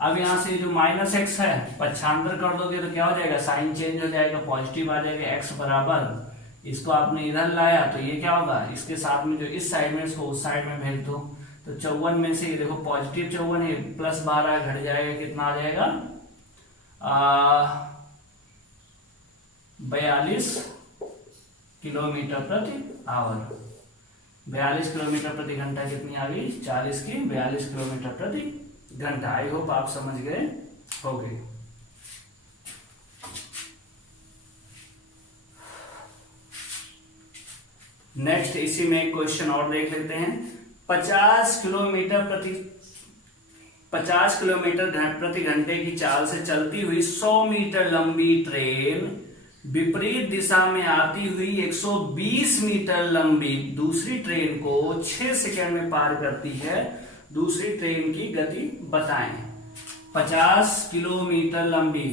अब यहाँ से जो माइनस एक्स है पक्षांतर कर दोगे तो क्या हो जाएगा, साइन चेंज हो जाएगा, पॉजिटिव आ जाएगा, एक्स बराबर, इसको आपने इधर लाया तो ये क्या होगा, इसके साथ में जो इस साइड में इसको उस साइड में भेज दो, तो 54 में से ये देखो पॉजिटिव 54 है, प्लस 12 घट जाएगा, कितना आ जाएगा 42 किलोमीटर प्रति आवर। 42 किलोमीटर प्रति घंटा कितनी आ गई, 40 की 42 किलोमीटर प्रति घंटा। आई होप आप समझ गए होंगे। नेक्स्ट इसी में एक क्वेश्चन और देख लेते हैं। 50 किलोमीटर प्रति घंटे की चाल से चलती हुई 100 मीटर लंबी ट्रेन विपरीत दिशा में आती हुई 120 मीटर लंबी दूसरी ट्रेन को 6 सेकंड में पार करती है। दूसरी ट्रेन की गति बताएं। 50 किलोमीटर लंबी,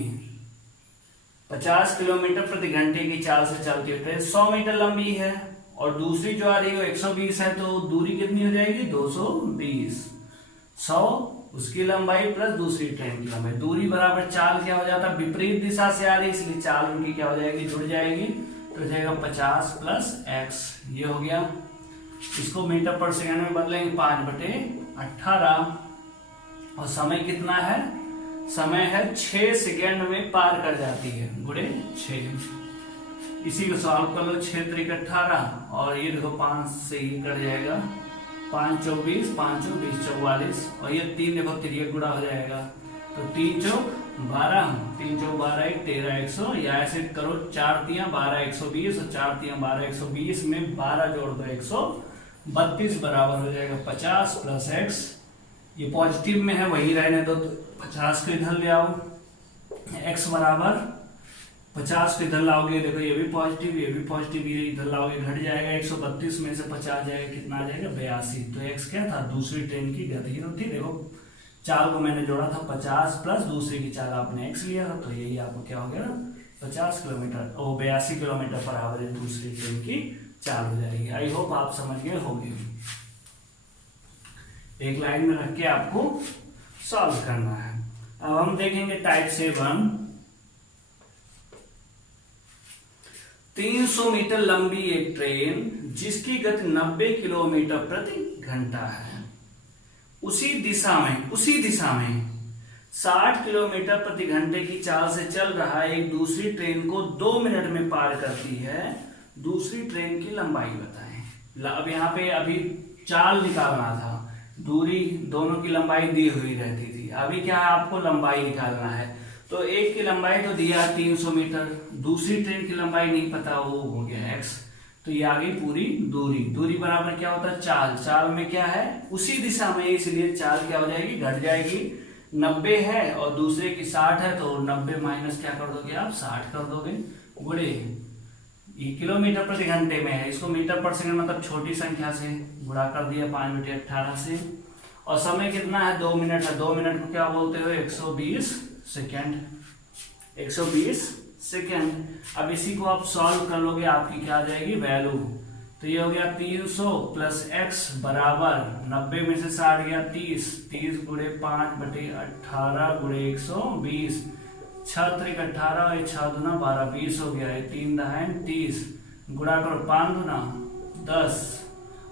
50 किलोमीटर प्रति घंटे की चाल से चलती हुई ट्रेन 100 मीटर लंबी है और दूसरी जो आ रही है 120 है, तो दूरी कितनी हो जाएगी 220। 100 उसकी लंबाई प्लस दूसरी ट्रेन की लंबाई, दूरी बराबर चाल क्या हो जाता है, विपरीत दिशा से आ रही है इसलिए चाल उनकी क्या हो जाएगी, जुड़ जाएगी, तो हो जाएगा 50 प्लस एक्स। ये हो गया। इसको मीटर पर सेकंड में बदलेंगे 5/18 और समय कितना है, समय है 6 सेकंड में पार कर जाती है, गुणे 6। इसी को सॉल्व कर लो, 6 3 18 और ये देखो 5 से ये कट जाएगा, 5 24 5 20 44 और ये 3 देखो 3 गुणा हो जाएगा, तो 3 चौक 12, 3 चौक 12 13 100, या ऐसे करो 4 3 12 120 और 4 3 12 120 में 12 जोड़ दो 120 32 बराबर हो जाएगा 50 प्लस एक्स, ये पॉजिटिव में है वही रहने दो, तो 50 को इधर ले आओ, एक्स बराबर 50 को इधर लाओगे, देखो ये भी पॉजिटिव ये भी पॉजिटिव, ये इधर लाओगे घट जाएगा, 132 में से 50 जाएगा, कितना आ जाएगा 82। तो एक्स क्या था, दूसरी ट्रेन की गति होती, देखो चाल को मैंने जोड़ा था 50 प्लस दूसरी की चाल आपने एक्स लिया था, तो यही आपको क्या हो गया 50 किलोमीटर, वो 82 किलोमीटर पर आवर दूसरी ट्रेन की चाल हो जाएगी। आई होप आप समझ गए होंगे। एक लाइन में रख के आपको सॉल्व करना है। अब हम देखेंगे टाइप 7। 300 मीटर लंबी एक ट्रेन जिसकी गति 90 किलोमीटर प्रति घंटा है, उसी दिशा में 60 किलोमीटर प्रति घंटे की चाल से चल रहा एक दूसरी ट्रेन को 2 मिनट में पार करती है, दूसरी ट्रेन की लंबाई बताएं। अब यहाँ पे अभी चाल निकालना था, दूरी दोनों की लंबाई दी हुई रहती थी, अभी क्या है आपको लंबाई निकालना है। तो एक की लंबाई तो दिया 300 मीटर, दूसरी ट्रेन की लंबाई नहीं पता, वो हो गया x, तो ये आ गई पूरी दूरी। दूरी बराबर क्या होता है चाल, चाल में क्या है उसी दिशा में, इसलिए चाल क्या हो जाएगी घट जाएगी। 90 है और दूसरे की 60 है, तो 90 माइनस क्या कर दोगे आप 60 कर दोगे, गुणे ये किलोमीटर प्रति घंटे में है, इसको मीटर पर सेकंड मतलब छोटी संख्या से गुणा कर दिया 5/18 से, और समय कितना है 2 मिनट है, 2 मिनट को क्या बोलते हो 120 सेकेंड, 120 सेकेंड। अब इसी को आप सॉल्व कर लोगे, आपकी क्या आ जाएगी वैल्यू, तो ये हो गया 300 प्लस एक्स बराबर 90 में से 60 गया 30, 30 गुणे 5/18 गुणे 120, 6 त्रिक 18 और 6 दूना 12, 20 हो गया है, 3 दहाई 30, गुणा करो 5 दूना 10,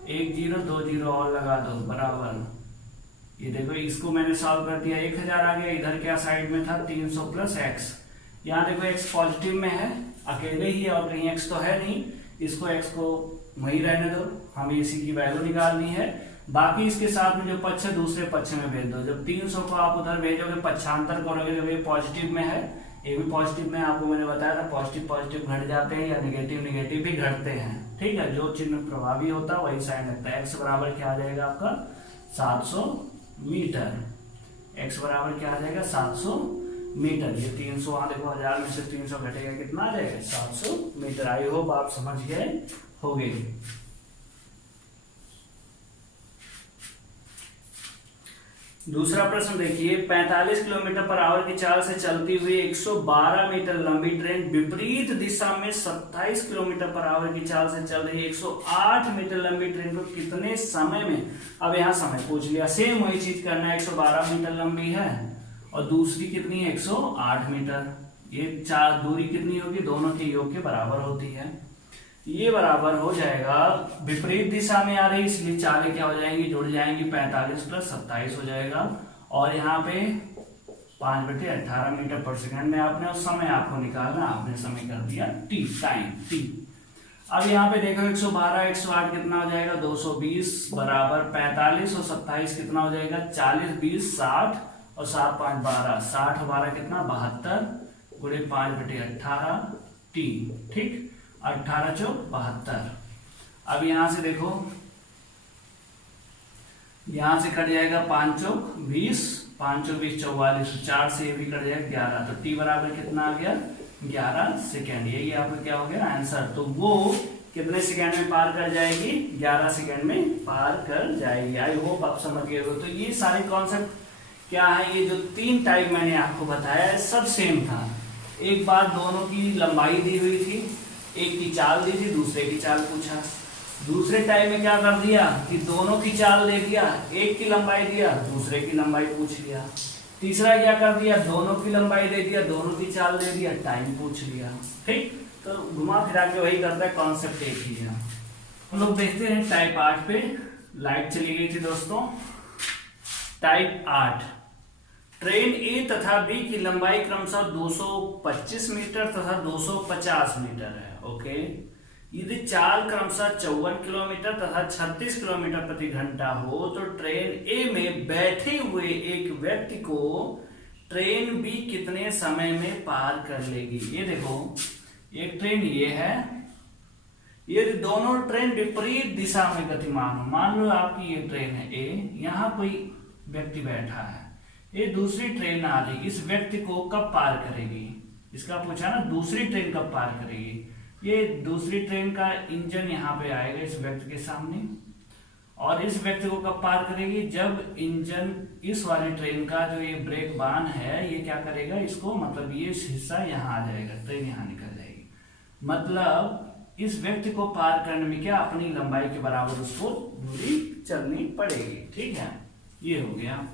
1 0 2 0 और लगा दो बराबर, ये देखो इसको मैंने सॉल्व कर दिया 1000 आ गया। इधर क्या साइड में था 300 प्लस एक्स, यहाँ देखो एक्स पॉजिटिव में है अकेले ही और कहीं एक्स तो है नहीं, इसको एक्स को वही रहने दो, हमें इसी की वैल्यू निकालनी है। बाकी इसके साथ में जो पक्ष है दूसरे पक्ष में भेज दो, जब 300 को आप उधर भेजोगे पक्षांतर करोगे, जब ये पॉजिटिव में है ये भी पॉजिटिव में, आपको मैंने बताया था पॉजिटिव पॉजिटिव घट जाते हैं या निगेटिव निगेटिव भी घटते हैं, ठीक है, जो चिन्ह प्रभावी होता है वही साइन लगता है। एक्स बराबर क्या आ जाएगा आपका 700 मीटर, एक्स बराबर क्या आ जाएगा 700 मीटर, ये 300 वहां देखो 1000 में से 300 घटेगा कितना आ जाएगा 700 मीटर। आई होप आप समझ गए होंगे। दूसरा प्रश्न देखिए, 45 किलोमीटर पर आवर की चाल से चलती हुई 112 मीटर लंबी ट्रेन विपरीत दिशा में 27 किलोमीटर पर आवर की चाल से चल रही 108 मीटर लंबी ट्रेन को कितने समय में, अब यहाँ समय पूछ लिया, सेम वही चीज करना है, 112 मीटर लंबी है और दूसरी कितनी है 108 मीटर, ये चार दूरी कितनी होगी दोनों के योग के बराबर होती है, ये बराबर हो जाएगा, विपरीत दिशा में आ रही इसलिए चालें क्या हो जाएंगी जुड़ जाएंगी, 45 प्लस 27 हो जाएगा, और यहाँ पे 5/18 मीटर पर सेकंड में आपने उस समय आपको निकालना, आपने समय कर दिया टी, टाइम टी। अब यहाँ पे देखो 112 108 कितना हो जाएगा 220 बराबर 45 और 27 कितना हो जाएगा 40 20 60 और 7 5 12, 60 और 12 कितना 72 गुणे 5/18 टी, ठीक, 18 चौक 72। अब यहां से देखो यहां से कट जाएगा 5 चौक 20, 5 चौक 20 44, 4 से ये भी कट जाएगा 11, तो टी बराबर कितना आ गया 11 सेकेंड, यही आपका क्या हो गया आंसर। तो वो कितने सेकेंड में पार कर जाएगी 11 सेकेंड में पार कर जाएगी। आई होप आप समझ गए हो। तो ये सारे कॉन्सेप्ट क्या है, ये जो 3 टाइप मैंने आपको बताया सब सेम था। एक बार दोनों की लंबाई दी हुई थी, एक की चाल दी थी, दूसरे की चाल पूछा। दूसरे टाइम में क्या कर दिया कि दोनों की चाल दे दिया, एक की लंबाई दिया, दूसरे की लंबाई पूछ लिया। तीसरा क्या कर दिया, दोनों की लंबाई दे दिया, दोनों की चाल दे दिया, टाइम पूछ लिया। ठीक, तो घुमा फिरा के वही करता है, कॉन्सेप्ट एक ही है। हम लोग देखते हैं टाइप 8 पे। लाइट चली गई थी दोस्तों। टाइप 8, ट्रेन ए तथा बी की लंबाई क्रमशः 225 मीटर तथा 250 मीटर है। ओके, यदि चाल क्रमशः 54 किलोमीटर तथा 36 किलोमीटर प्रति घंटा हो तो ट्रेन ए में बैठे हुए एक व्यक्ति को ट्रेन बी कितने समय में पार कर लेगी। ये देखो, एक ट्रेन ये है, यदि दोनों ट्रेन विपरीत दिशा में गतिमान हो, मान लो आपकी ये ट्रेन है ए, यहाँ कोई व्यक्ति बैठा है, ये दूसरी ट्रेन आ रही, इस व्यक्ति को कब पार करेगी, इसका पूछा ना, दूसरी ट्रेन कब पार करेगी। ये दूसरी ट्रेन का इंजन यहाँ पे आएगा इस व्यक्ति के सामने, और इस व्यक्ति को कब पार करेगी, जब इंजन इस वाली ट्रेन का जो ये ब्रेक बान है ये क्या करेगा, इसको मतलब ये हिस्सा यहाँ आ जाएगा, ट्रेन यहाँ निकल जाएगी। मतलब इस व्यक्ति को पार करने में क्या, अपनी लंबाई के बराबर उसको दूरी चलनी पड़ेगी। ठीक है, ये हो गया।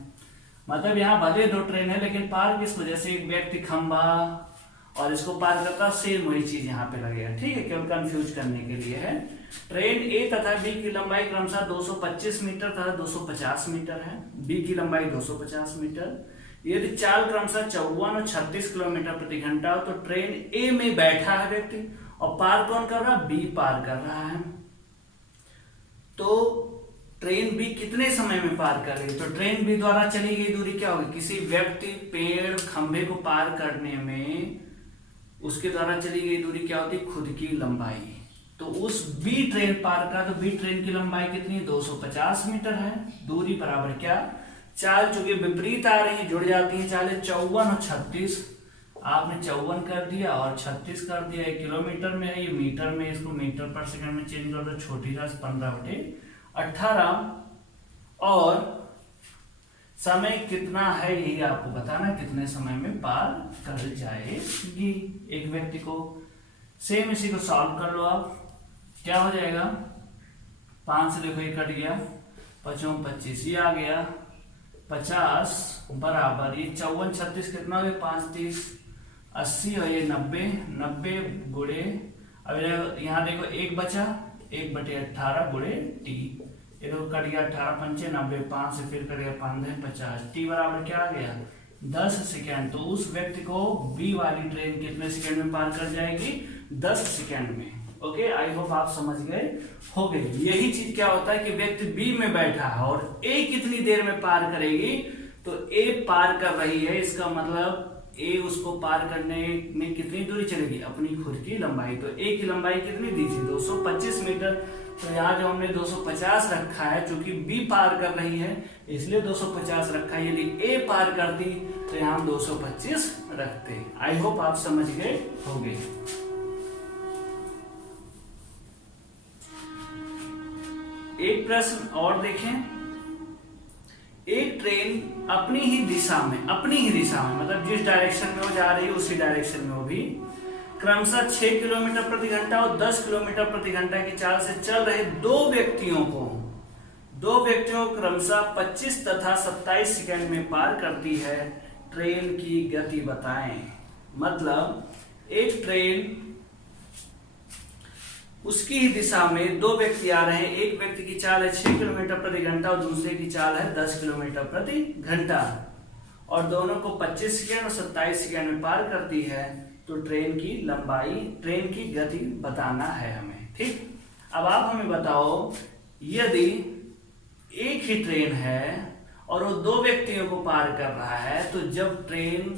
मतलब यहाँ भले दो ट्रेन है लेकिन पार किसको, जैसे एक व्यक्ति खंभा और इसको पार करता, सेम वही चीज यहाँ पे लगेगा। ठीक है, केवल कंफ्यूज करने के लिए है। ट्रेन ए तथा बी की लंबाई क्रमशः 225 मीटर तथा 250 मीटर है, बी की लंबाई 250 मीटर। यदि चाल क्रमशः 54 और 36 किलोमीटर प्रति घंटा हो तो ट्रेन ए में बैठा है व्यक्ति और पार कौन कर रहा है, बी पार कर रहा है। तो ट्रेन बी कितने समय में पार कर रही है, तो ट्रेन बी द्वारा चली गई दूरी क्या होगी, किसी व्यक्ति पेड़ खंभे को पार करने में उसके द्वारा चली गई दूरी क्या होती है, खुद की लंबाई। तो उस बी ट्रेन पार का, तो बी ट्रेन की लंबाई कितनी, 250 मीटर है। दूरी बराबर क्या, चाल चूंकि विपरीत आ रही है जुड़ जाती है चालें, 54 और 36, आपने 54 कर दिया और 36 कर दिया। ये किलोमीटर में है, ये मीटर में, इसको मीटर पर सेकंड में चेंज कर दो, छोटी राशि 15/18, और समय कितना है यही आपको बताना, कितने समय में पार कर जाएगी एक व्यक्ति को। सेम इसी को सॉल्व कर लो आप, क्या हो जाएगा, 5 से देखो ये कट गया, 5 25, ये आ गया 50 बराबर ये 54 36 कितना हो गया, 5 30 80 और ये 90 गुणे, अब यहाँ देखो एक बचा, 1/18 गुणे टी, ये देखो कट गया 18 पंचे 90, 5 से फिर कट गया 5 50, टी बराबर क्या आ गया 10 सेकेंड। तो उस व्यक्ति को बी वाली ट्रेन कितने सेकेंड में पार कर जाएगी, 10 सेकेंड में। ओके, आई होप आप समझ गए हो गए। यही चीज क्या होता है कि व्यक्ति बी में बैठा है और ए कितनी देर में पार करेगी, तो ए पार कर रही है, इसका मतलब ए उसको पार करने में कितनी दूरी चलेगी, अपनी खुद की लंबाई। तो ए की लंबाई कितनी दी थी, 225 मीटर। तो यहाँ जो हमने 250 रखा है, चूंकि बी पार कर रही है इसलिए 250 रखा है। यदि ए पार करती तो यहाँ हम 225 रखते। आई होप आप समझ गए होंगे। एक प्रश्न और देखें, एक ट्रेन अपनी ही दिशा में मतलब जिस डायरेक्शन में वो जा रही है उसी डायरेक्शन में वो भी क्रमशः 6 किलोमीटर प्रति घंटा और 10 किलोमीटर प्रति घंटा की चाल से चल रहे दो व्यक्तियों को क्रमशः 25 तथा 27 सेकंड में पार करती है। ट्रेन की गति बताएं। मतलब एक ट्रेन उसकी ही दिशा में दो व्यक्ति आ रहे हैं, एक व्यक्ति की चाल है 6 किलोमीटर प्रति घंटा और दूसरे की चाल है 10 किलोमीटर प्रति घंटा, और दोनों को 25 सेकंड और 27 सेकंड में पार करती है। तो ट्रेन की गति बताना है हमें। ठीक, अब आप हमें बताओ, यदि एक ही ट्रेन है और वो दो व्यक्तियों को पार कर रहा है, तो जब ट्रेन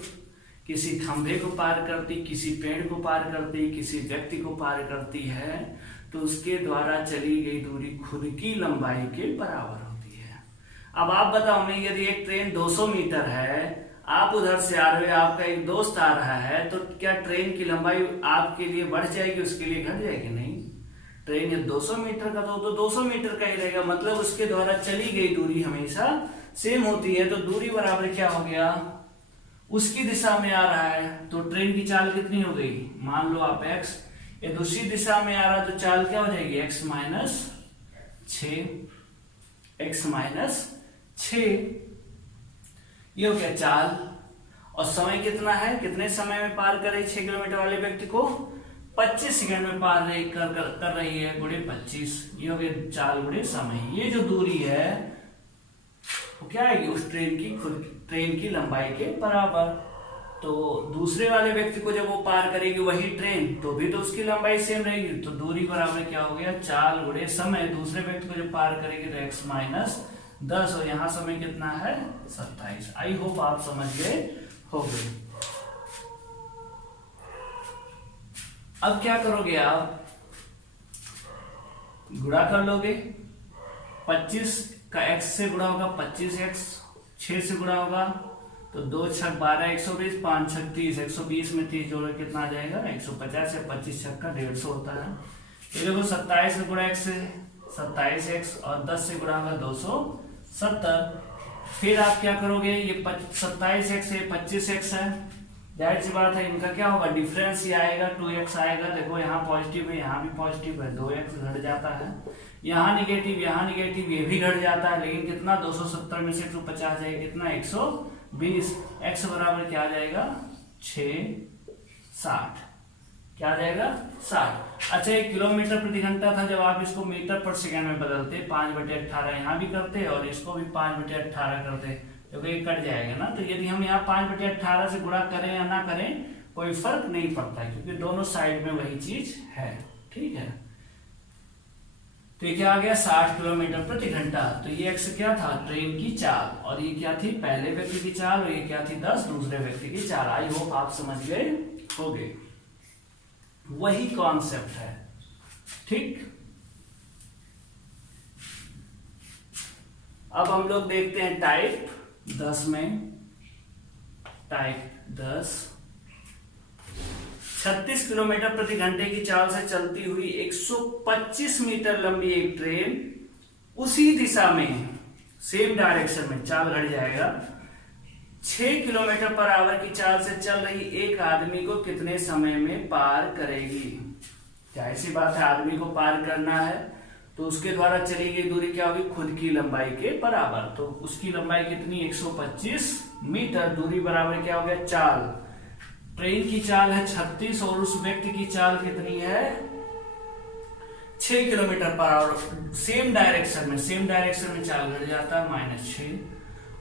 किसी खंभे को पार करती, किसी पेड़ को पार करती, किसी व्यक्ति को पार करती है, तो उसके द्वारा चली गई दूरी खुद की लंबाई के बराबर होती है। अब आप बताओ हमें, यदि एक ट्रेन 200 मीटर है, आप उधर से आ रहे हो, आपका एक दोस्त आ रहा है, तो क्या ट्रेन की लंबाई आपके लिए बढ़ जाएगी, उसके लिए घट जाएगी? नहीं। ट्रेन ये 200 मीटर का तो 200 मीटर का ही रहेगा, मतलब उसके द्वारा चली गई दूरी हमेशा सेम होती है। तो दूरी बराबर क्या हो गया, उसकी दिशा में आ रहा है तो ट्रेन की चाल कितनी हो गई, मान लो आप x, ये दूसरी दिशा में आ रहा है तो चाल क्या हो जाएगी, x माइनस 6। ये हो गया चाल। और समय कितना है, कितने समय में पार करे 6 किलोमीटर वाले व्यक्ति को, 25 सेकंड में पार कर रही है, गुणे 25। ये हो गया चाल गुणे समय। ये जो दूरी है वो क्या आएगी, उस ट्रेन की लंबाई के बराबर। तो दूसरे वाले व्यक्ति को जब वो पार करेगी वही ट्रेन, तो भी तो उसकी लंबाई सेम रहेगी। तो दूरी बराबर क्या हो गया, चाल गुणे समय। दूसरे व्यक्ति को जब पार करेगी तो x माइनस 10, और यहाँ समय कितना है 27। आई होप आप समझ गए होंगे। अब क्या करोगे आप, गुणा कर लोगे, 25 का x से गुणा होगा 25x, 6 से गुणा होगा तो 2 छक 12 120, 5 छक 30, 120 में 30 जोड़ो कितना आ जाएगा 150 या 25 छक का 150 होता है। ये देखो 27 में गुणा x से 27x और 10 से गुणा होगा 270। फिर आप क्या करोगे, ये 27x से 25x है, जाहिर सी बात है इनका क्या होगा डिफरेंस ही आएगा, 2x आएगा। देखो यहाँ पॉजिटिव है, यहाँ भी पॉजिटिव है, 2x घट जाता है, यहाँ निगेटिव ये भी घट जाता है, लेकिन कितना 270 में से 150 है कितना 120, x बराबर क्या आ जाएगा 660, क्या आ जाएगा 60। अच्छा ये किलोमीटर प्रति घंटा था, जब आप इसको मीटर पर सेकंड में बदलते 5/18 यहाँ भी करते और इसको भी 5/18 करते, क्योंकि ये कट जाएगा ना। तो यदि हम यहाँ 5/18 से गुणा करें या ना करें कोई फर्क नहीं पड़ता, क्योंकि दोनों साइड में वही चीज है, ठीक है। तो ये क्या आ गया 60 किलोमीटर प्रति घंटा। तो ये x क्या था ट्रेन की चाल, और ये क्या थी पहले व्यक्ति की चाल, और ये क्या थी 10 दूसरे व्यक्ति की चाल। आई होप आप समझ गए होंगे, वही कॉन्सेप्ट है, ठीक। अब हम लोग देखते हैं टाइप 10 में। टाइप 10 36 किलोमीटर प्रति घंटे की चाल से चलती हुई 125 मीटर लंबी एक ट्रेन उसी दिशा में सेम डायरेक्शन में, चाल घट जाएगा, 6 किलोमीटर पर आवर की चाल से चल रही एक आदमी को कितने समय में पार करेगी। जाहिर सी बात है आदमी को पार करना है तो उसके द्वारा चली गई दूरी क्या होगी खुद की लंबाई के बराबर। तो उसकी लंबाई कितनी 125 मीटर, दूरी बराबर क्या हो गया चाल। ट्रेन की चाल है 36 और उस व्यक्ति की चाल कितनी है 6 kilometre per hour, same direction में चाल घट जाता है -6।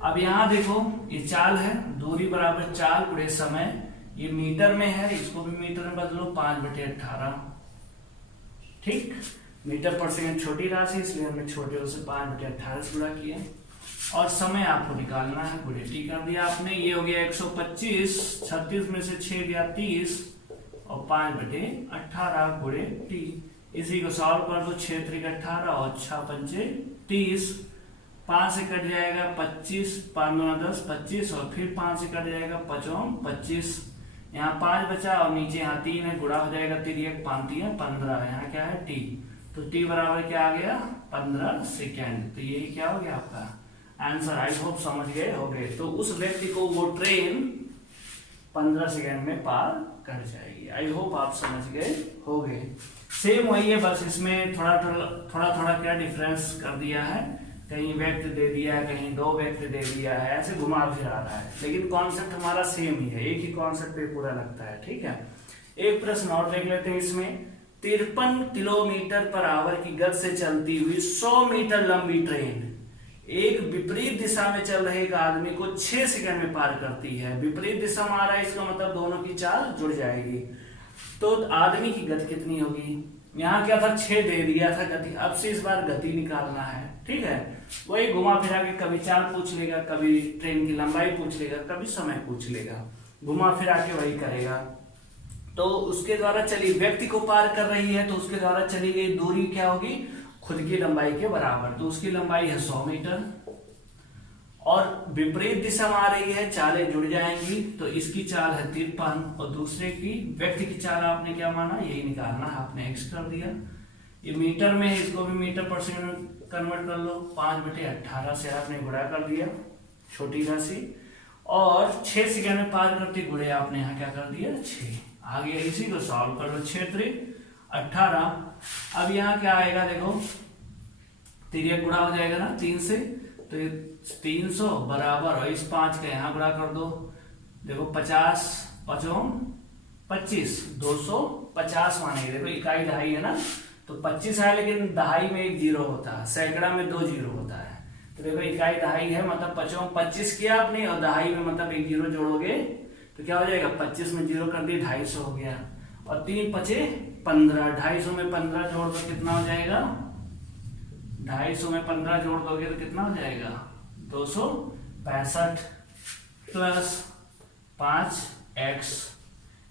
अब यहां देखो ये चाल है, दूरी बराबर चाल गुणे समय, ये मीटर में है, इसको भी मीटर में बदलो 5/18, ठीक। मीटर पर सेकंड छोटी राशि इसलिए हमने छोटे से 5/18 से गुणा किया, और समय आपको निकालना है, गुणे टी कर दिया आपने। ये हो गया 125, 36 में से 6 गया 30 और 5/18 गुणे टी। इसी को सॉल्व कर दो, 6 × 18 और 6 × 5 30, 5 से कट जाएगा 25, 5 × 10 25 और फिर 5 से कट जाएगा 5 × 25, यहाँ 5 बचा और नीचे यहाँ 3 है, गुणा हो जाएगा 3 × 5 = 15, यहाँ क्या है टी, तो टी बराबर क्या आ गया 15 सेकेंड। तो यही क्या हो गया आपका आंसर। आई होप समझ गए होंगे। तो उस व्यक्ति को वो ट्रेन 15 सेकेंड में पार कर जाएगी। आई होप आप समझ गए होंगे। सेम वही है, बस इसमें थोड़ा क्या डिफरेंस कर दिया है, कहीं व्यक्ति दे दिया है, कहीं 2 व्यक्ति दे दिया है, ऐसे घुमा फिरा रहा है, लेकिन कॉन्सेप्ट हमारा सेम ही है, एक ही कॉन्सेप्ट पे पूरा लगता है, ठीक है। एक प्रश्न और देख लेते हैं इसमें। 53 किलोमीटर पर आवर की गति से चलती हुई 100 मीटर लंबी ट्रेन एक विपरीत दिशा में चल रहे एक आदमी को 6 सेकंड में पार करती है। विपरीत दिशा में आ रहा है, इसका मतलब दोनों की चाल जुड़ जाएगी। तो आदमी की गति कितनी होगी, यहाँ क्या था 6 दे दिया था गति, अब से इस बार गति निकालना है, ठीक है। वही घुमा फिरा के कभी चाल पूछ लेगा, कभी ट्रेन की लंबाई पूछ लेगा, कभी समय पूछ लेगा, घुमा फिरा के वही करेगा। तो उसके द्वारा चली व्यक्ति को पार कर रही है, तो उसके द्वारा चली गई दूरी क्या होगी खुद की लंबाई के बराबर। तो उसकी लंबाई है 100 मीटर और विपरीत दिशा में आ रही है, चालें जुड़ जाएंगी। तो इसकी चाल है 53 और दूसरे की व्यक्ति की चाल आपने क्या माना यही निकालना है, आपने एक्स कर दिया। ये मीटर में है, इसको भी मीटर पर सेकंड कन्वर्ट कर लो, 5/18 से आपने गुणा कर दिया छोटी राशि, और 6 सेकंड में पार करते गुणे आपने यहाँ क्या कर दिया 6 आ गया। इसी को सॉल्व कर लो, 6 × 18। अब यहाँ क्या आएगा देखो, 3 गुणा हो जाएगा ना 3 से, तो 300 बराबर, और इस 5 का यहाँ गुणा कर दो, देखो 50 5 25 250 मानेंगे। देखो इकाई दहाई है ना, तो 25 है, लेकिन दहाई में 1 जीरो होता है, सैकड़ा में 2 जीरो होता है। तो देखो इकाई दहाई है, मतलब 25 किया आपने, और दहाई में मतलब 1 जीरो जोड़ोगे तो क्या हो जाएगा 25 में 0 कर दिए 250 हो गया, और 3 × 5 = 15, 250 में 15 जोड़ दो कितना हो जाएगा, 250 में 15 जोड़ दोगे तो कितना हो जाएगा 265 प्लस 5x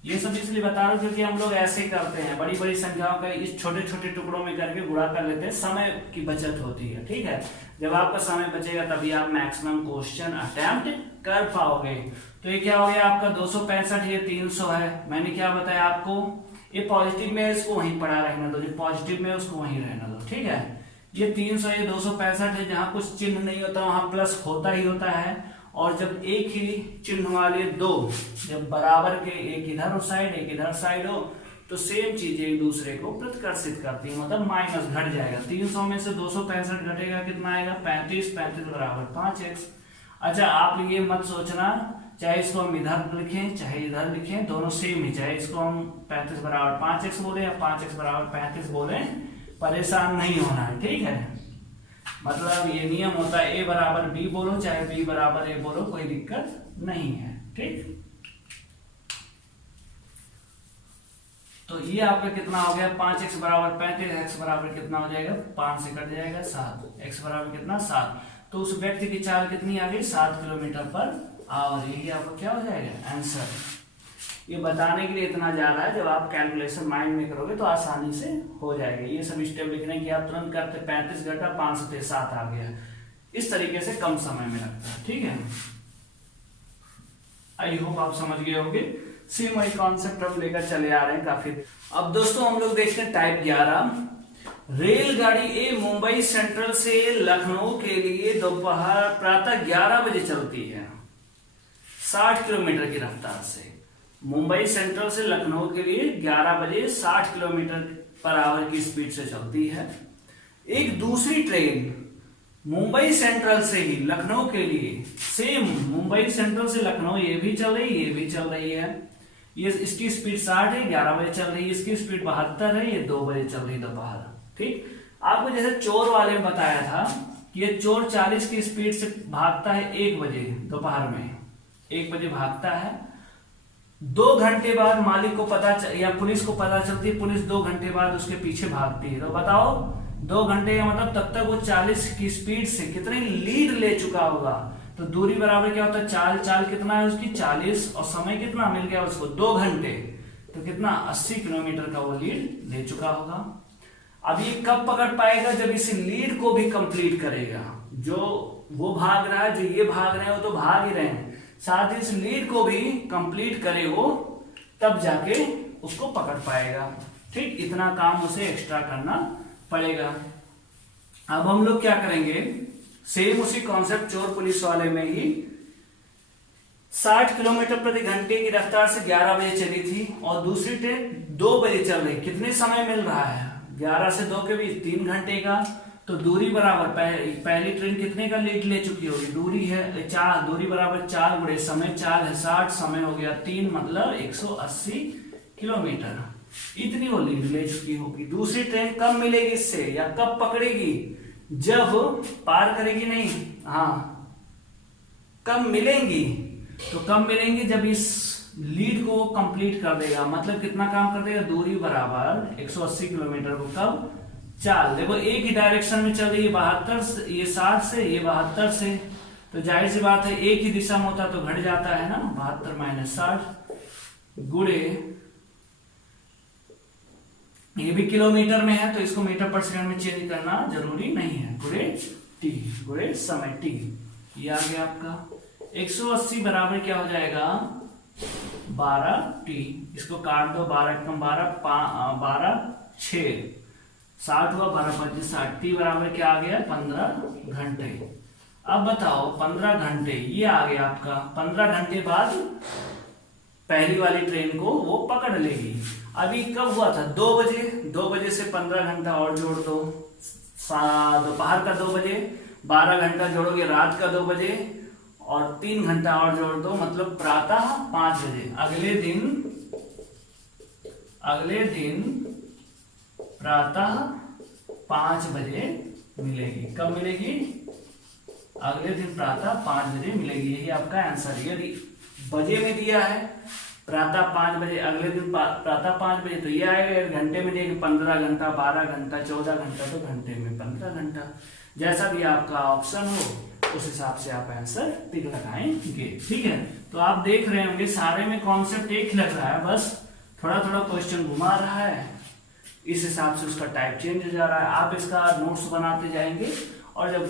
ये सब इसलिए बता रहा हूँ क्योंकि हम लोग ऐसे ही करते हैं, बड़ी बड़ी संख्याओं का इस छोटे छोटे टुकड़ों में करके गुणा कर लेते हैं, समय की बचत होती है। ठीक है, जब आपका समय बचेगा तभी आप मैक्सिमम क्वेश्चन अटेम्प्ट कर पाओगे। तो ये क्या हो गया आपका 265, ये 300 है। मैंने क्या बताया आपको, ये पॉजिटिव में है, इसको वहीं पड़ा रहने दो, जो पॉजिटिव में है उसको वहीं रहने दो। ठीक है, ये 300 ये 265 है, जहां कुछ चिन्ह नहीं होता वहां प्लस होता ही होता है। और जब एक ही चिन्ह वाले दो जब बराबर के, एक इधर साइड एक इधर साइड हो, तो सेम चीज एक दूसरे को प्रतिकर्षित करती है, मतलब माइनस घट जाएगा। 300 में से 265 घटेगा, कितना आएगा 35, 35 बराबर 5x। अच्छा, आप ये मत सोचना चाहे इसको हम इधर लिखें चाहे इधर लिखें, दोनों सेम ही, चाहे इसको हम 35 बराबर 5x बोले या 5x बराबर 35 बोले, परेशान नहीं होना है। ठीक है, मतलब ये नियम होता है, ए बराबर बी बोलो चाहे बी बराबर ए बोलो, कोई दिक्कत नहीं है। ठीक, तो ये आपका कितना हो गया 5x बराबर 35, x बराबर कितना हो जाएगा 5 से कट जाएगा 7, x बराबर कितना 7। तो उस व्यक्ति की चाल कितनी आ गई 7 किलोमीटर पर आवर। यही आपका क्या हो जाएगा आंसर। ये बताने के लिए इतना ज्यादा है, जब आप कैलकुलेशन माइंड में करोगे तो आसानी से हो जाएगा। ये सब स्टेप लिखने की आप तुरंत करते 35 घटा 5 से 7 आ गया, इस तरीके से कम समय में लगता है। ठीक है, आई होप आप समझ गए होंगे। सेम वही कॉन्सेप्ट हम लेकर चले आ रहे हैं काफी। अब दोस्तों हम लोग देखते हैं टाइप 11। रेलगाड़ी ए मुंबई सेंट्रल से लखनऊ के लिए दोपहर प्रातः 11 बजे चलती है 60 किलोमीटर की रफ्तार से। मुंबई सेंट्रल से लखनऊ के लिए 11 बजे 60 किलोमीटर पर आवर की स्पीड से चलती है। एक दूसरी ट्रेन मुंबई सेंट्रल से ही लखनऊ के लिए, सेम मुंबई सेंट्रल से लखनऊ, ये भी चल रही ये भी चल रही है। ये इसकी स्पीड 60 है, 11 बजे चल रही है। इसकी स्पीड 72 है, ये 2 बजे चल रही दोपहर। ठीक, आपको जैसे चोर वाले में बताया था कि ये चोर 40 की स्पीड से भागता है 1 बजे दोपहर में, 1 बजे भागता है। 2 घंटे बाद मालिक को पता या पुलिस को पता चलती है, पुलिस 2 घंटे बाद उसके पीछे भागती है। तो बताओ 2 घंटे का मतलब तब तक वो 40 की स्पीड से कितनी लीड ले चुका होगा। तो दूरी बराबर क्या होता है, चाल कितना है उसकी 40, और समय कितना मिल गया उसको 2 घंटे, तो कितना 80 किलोमीटर का वो लीड ले चुका होगा। अब ये कब पकड़ पाएगा, जब इस लीड को भी कंप्लीट करेगा। जो वो भाग रहा है, जो ये भाग रहे हैं वो तो भाग ही रहे हैं, साथ ही इस लीड को भी कंप्लीट करे वो, तब जाके उसको पकड़ पाएगा। ठीक, इतना काम उसे एक्स्ट्रा करना पड़ेगा। अब हम लोग क्या करेंगे, सेम उसी कॉन्सेप्ट चोर पुलिस वाले में ही 60 किलोमीटर प्रति घंटे की रफ्तार से 11 बजे चली थी, और दूसरी ट्रेन 2 बजे चल रही। कितने समय मिल रहा है 11 से 2 के बीच 3 घंटे का। तो दूरी बराबर पहली ट्रेन कितने का लीड ले चुकी होगी, दूरी है 4, दूरी बराबर 4 गुणे समय, 4 है 60, समय हो गया 3, मतलब 180 किलोमीटर। इतनी वो लीड ले चुकी होगी। दूसरी ट्रेन कब मिलेगी इससे, या कब पकड़ेगी, जब पार करेगी नहीं, हाँ कब मिलेंगी, तो कब मिलेंगी जब इस लीड को कंप्लीट कर देगा। मतलब कितना काम कर देगा, दूरी बराबर 180 किलोमीटर को कब चाल, देखो एक ही डायरेक्शन में चल रही है 72 से, ये 60 से, ये 72 से, तो जाहिर सी बात है एक ही दिशा में होता तो घट जाता है ना, 72 माइनस 60 गुणे, ये भी किलोमीटर में है तो इसको मीटर पर सेकंड में चेंज करना जरूरी नहीं है, गुणे टी, गुणे समय टी। ये आ गया आपका 180 बराबर क्या हो जाएगा 12 टी। इसको काट दो, 12 कम 12 6, 60 हुआ, 12 25 60, टी बराबर क्या आ गया 15 घंटे। अब बताओ 15 घंटे ये आ गया आपका, 15 घंटे बाद पहली वाली ट्रेन को वो पकड़ लेगी। अभी कब हुआ था 2 बजे, 2 बजे से 15 घंटा और जोड़ दो, दोपहर का 2 बजे, 12 घंटा जोड़ोगे रात का 2 बजे, और 3 घंटा और जोड़ दो, मतलब प्रातः 5 बजे। अगले दिन प्रातः 5 बजे मिलेगी। कब मिलेगी, अगले दिन प्रातः 5 बजे मिलेगी। यही आपका आंसर है। यदि बजे में दिया है प्रातः 5 बजे, अगले दिन प्रातः 5 बजे, तो ये आएगा घंटे में देंगे 15 घंटा, 12 घंटा, 14 घंटा, तो घंटे में 15 घंटा। जैसा भी आपका ऑप्शन हो उस हिसाब से आप आंसर टिक लगाएंगे। ठीक है, तो आप देख रहे होंगे सारे में कॉन्सेप्ट एक लग रहा है, बस थोड़ा थोड़ा क्वेश्चन घुमा रहा है, इस हिसाब से उसका टाइप चेंज हो जा रहा है। आप इसका नोट्स बनाते जाएंगे और जब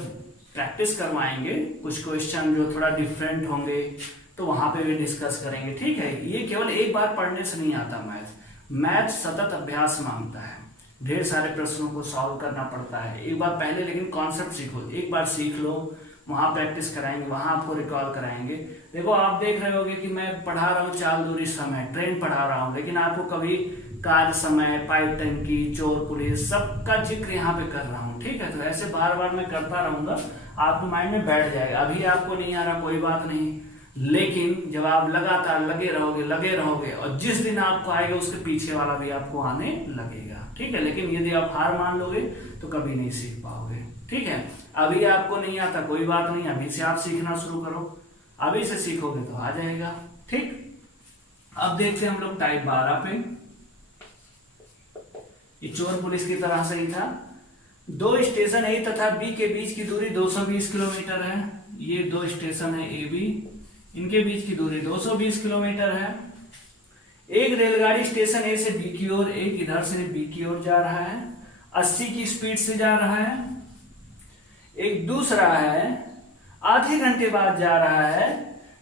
प्रैक्टिस करवाएंगे कुछ क्वेश्चन जो थोड़ा डिफरेंट होंगे तो वहां पे भी डिस्कस करेंगे। ठीक है, ये केवल एक बार पढ़ने से नहीं आता मैथ सतत अभ्यास मांगता है, ढेर सारे प्रश्नों को सॉल्व करना पड़ता है। एक बार पहले लेकिन कॉन्सेप्ट सीखो, एक बार सीख लो, वहां प्रैक्टिस कराएंगे, वहां आपको रिकॉल कराएंगे। देखो आप देख रहे होगे कि मैं पढ़ा रहा हूँ चाल दूरी समय, ट्रेन पढ़ा रहा हूँ, लेकिन आपको कभी कार समय, पाइप टंकी, चोर पुलिस सबका जिक्र यहाँ पे कर रहा हूँ। ठीक है, तो ऐसे बार बार मैं करता रहूंगा, आपको माइंड में बैठ जाएगा। अभी आपको नहीं आ रहा कोई बात नहीं, लेकिन जब आप लगातार लगे रहोगे और जिस दिन आपको आएगा उसके पीछे वाला भी आपको आने लगेगा। ठीक है, लेकिन यदि आप हार मान लोगे तो कभी नहीं सीख पाओगे। ठीक है, अभी आपको नहीं आता कोई बात नहीं, अभी से आप सीखना शुरू करो, अभी से सीखोगे तो आ जाएगा। ठीक, अब देखते हैं हम लोग टाइप 12 पे। ये चोर पुलिस की तरह से ही था। दो स्टेशन ए तथा बी के बीच की दूरी 220 किलोमीटर है। ये दो स्टेशन है ए बी, इनके बीच की दूरी 220 किलोमीटर है। एक रेलगाड़ी स्टेशन ए से बी की ओर, एक इधर से बी की ओर जा रहा है, 80 की स्पीड से जा रहा है। एक दूसरा है आधे घंटे बाद जा रहा है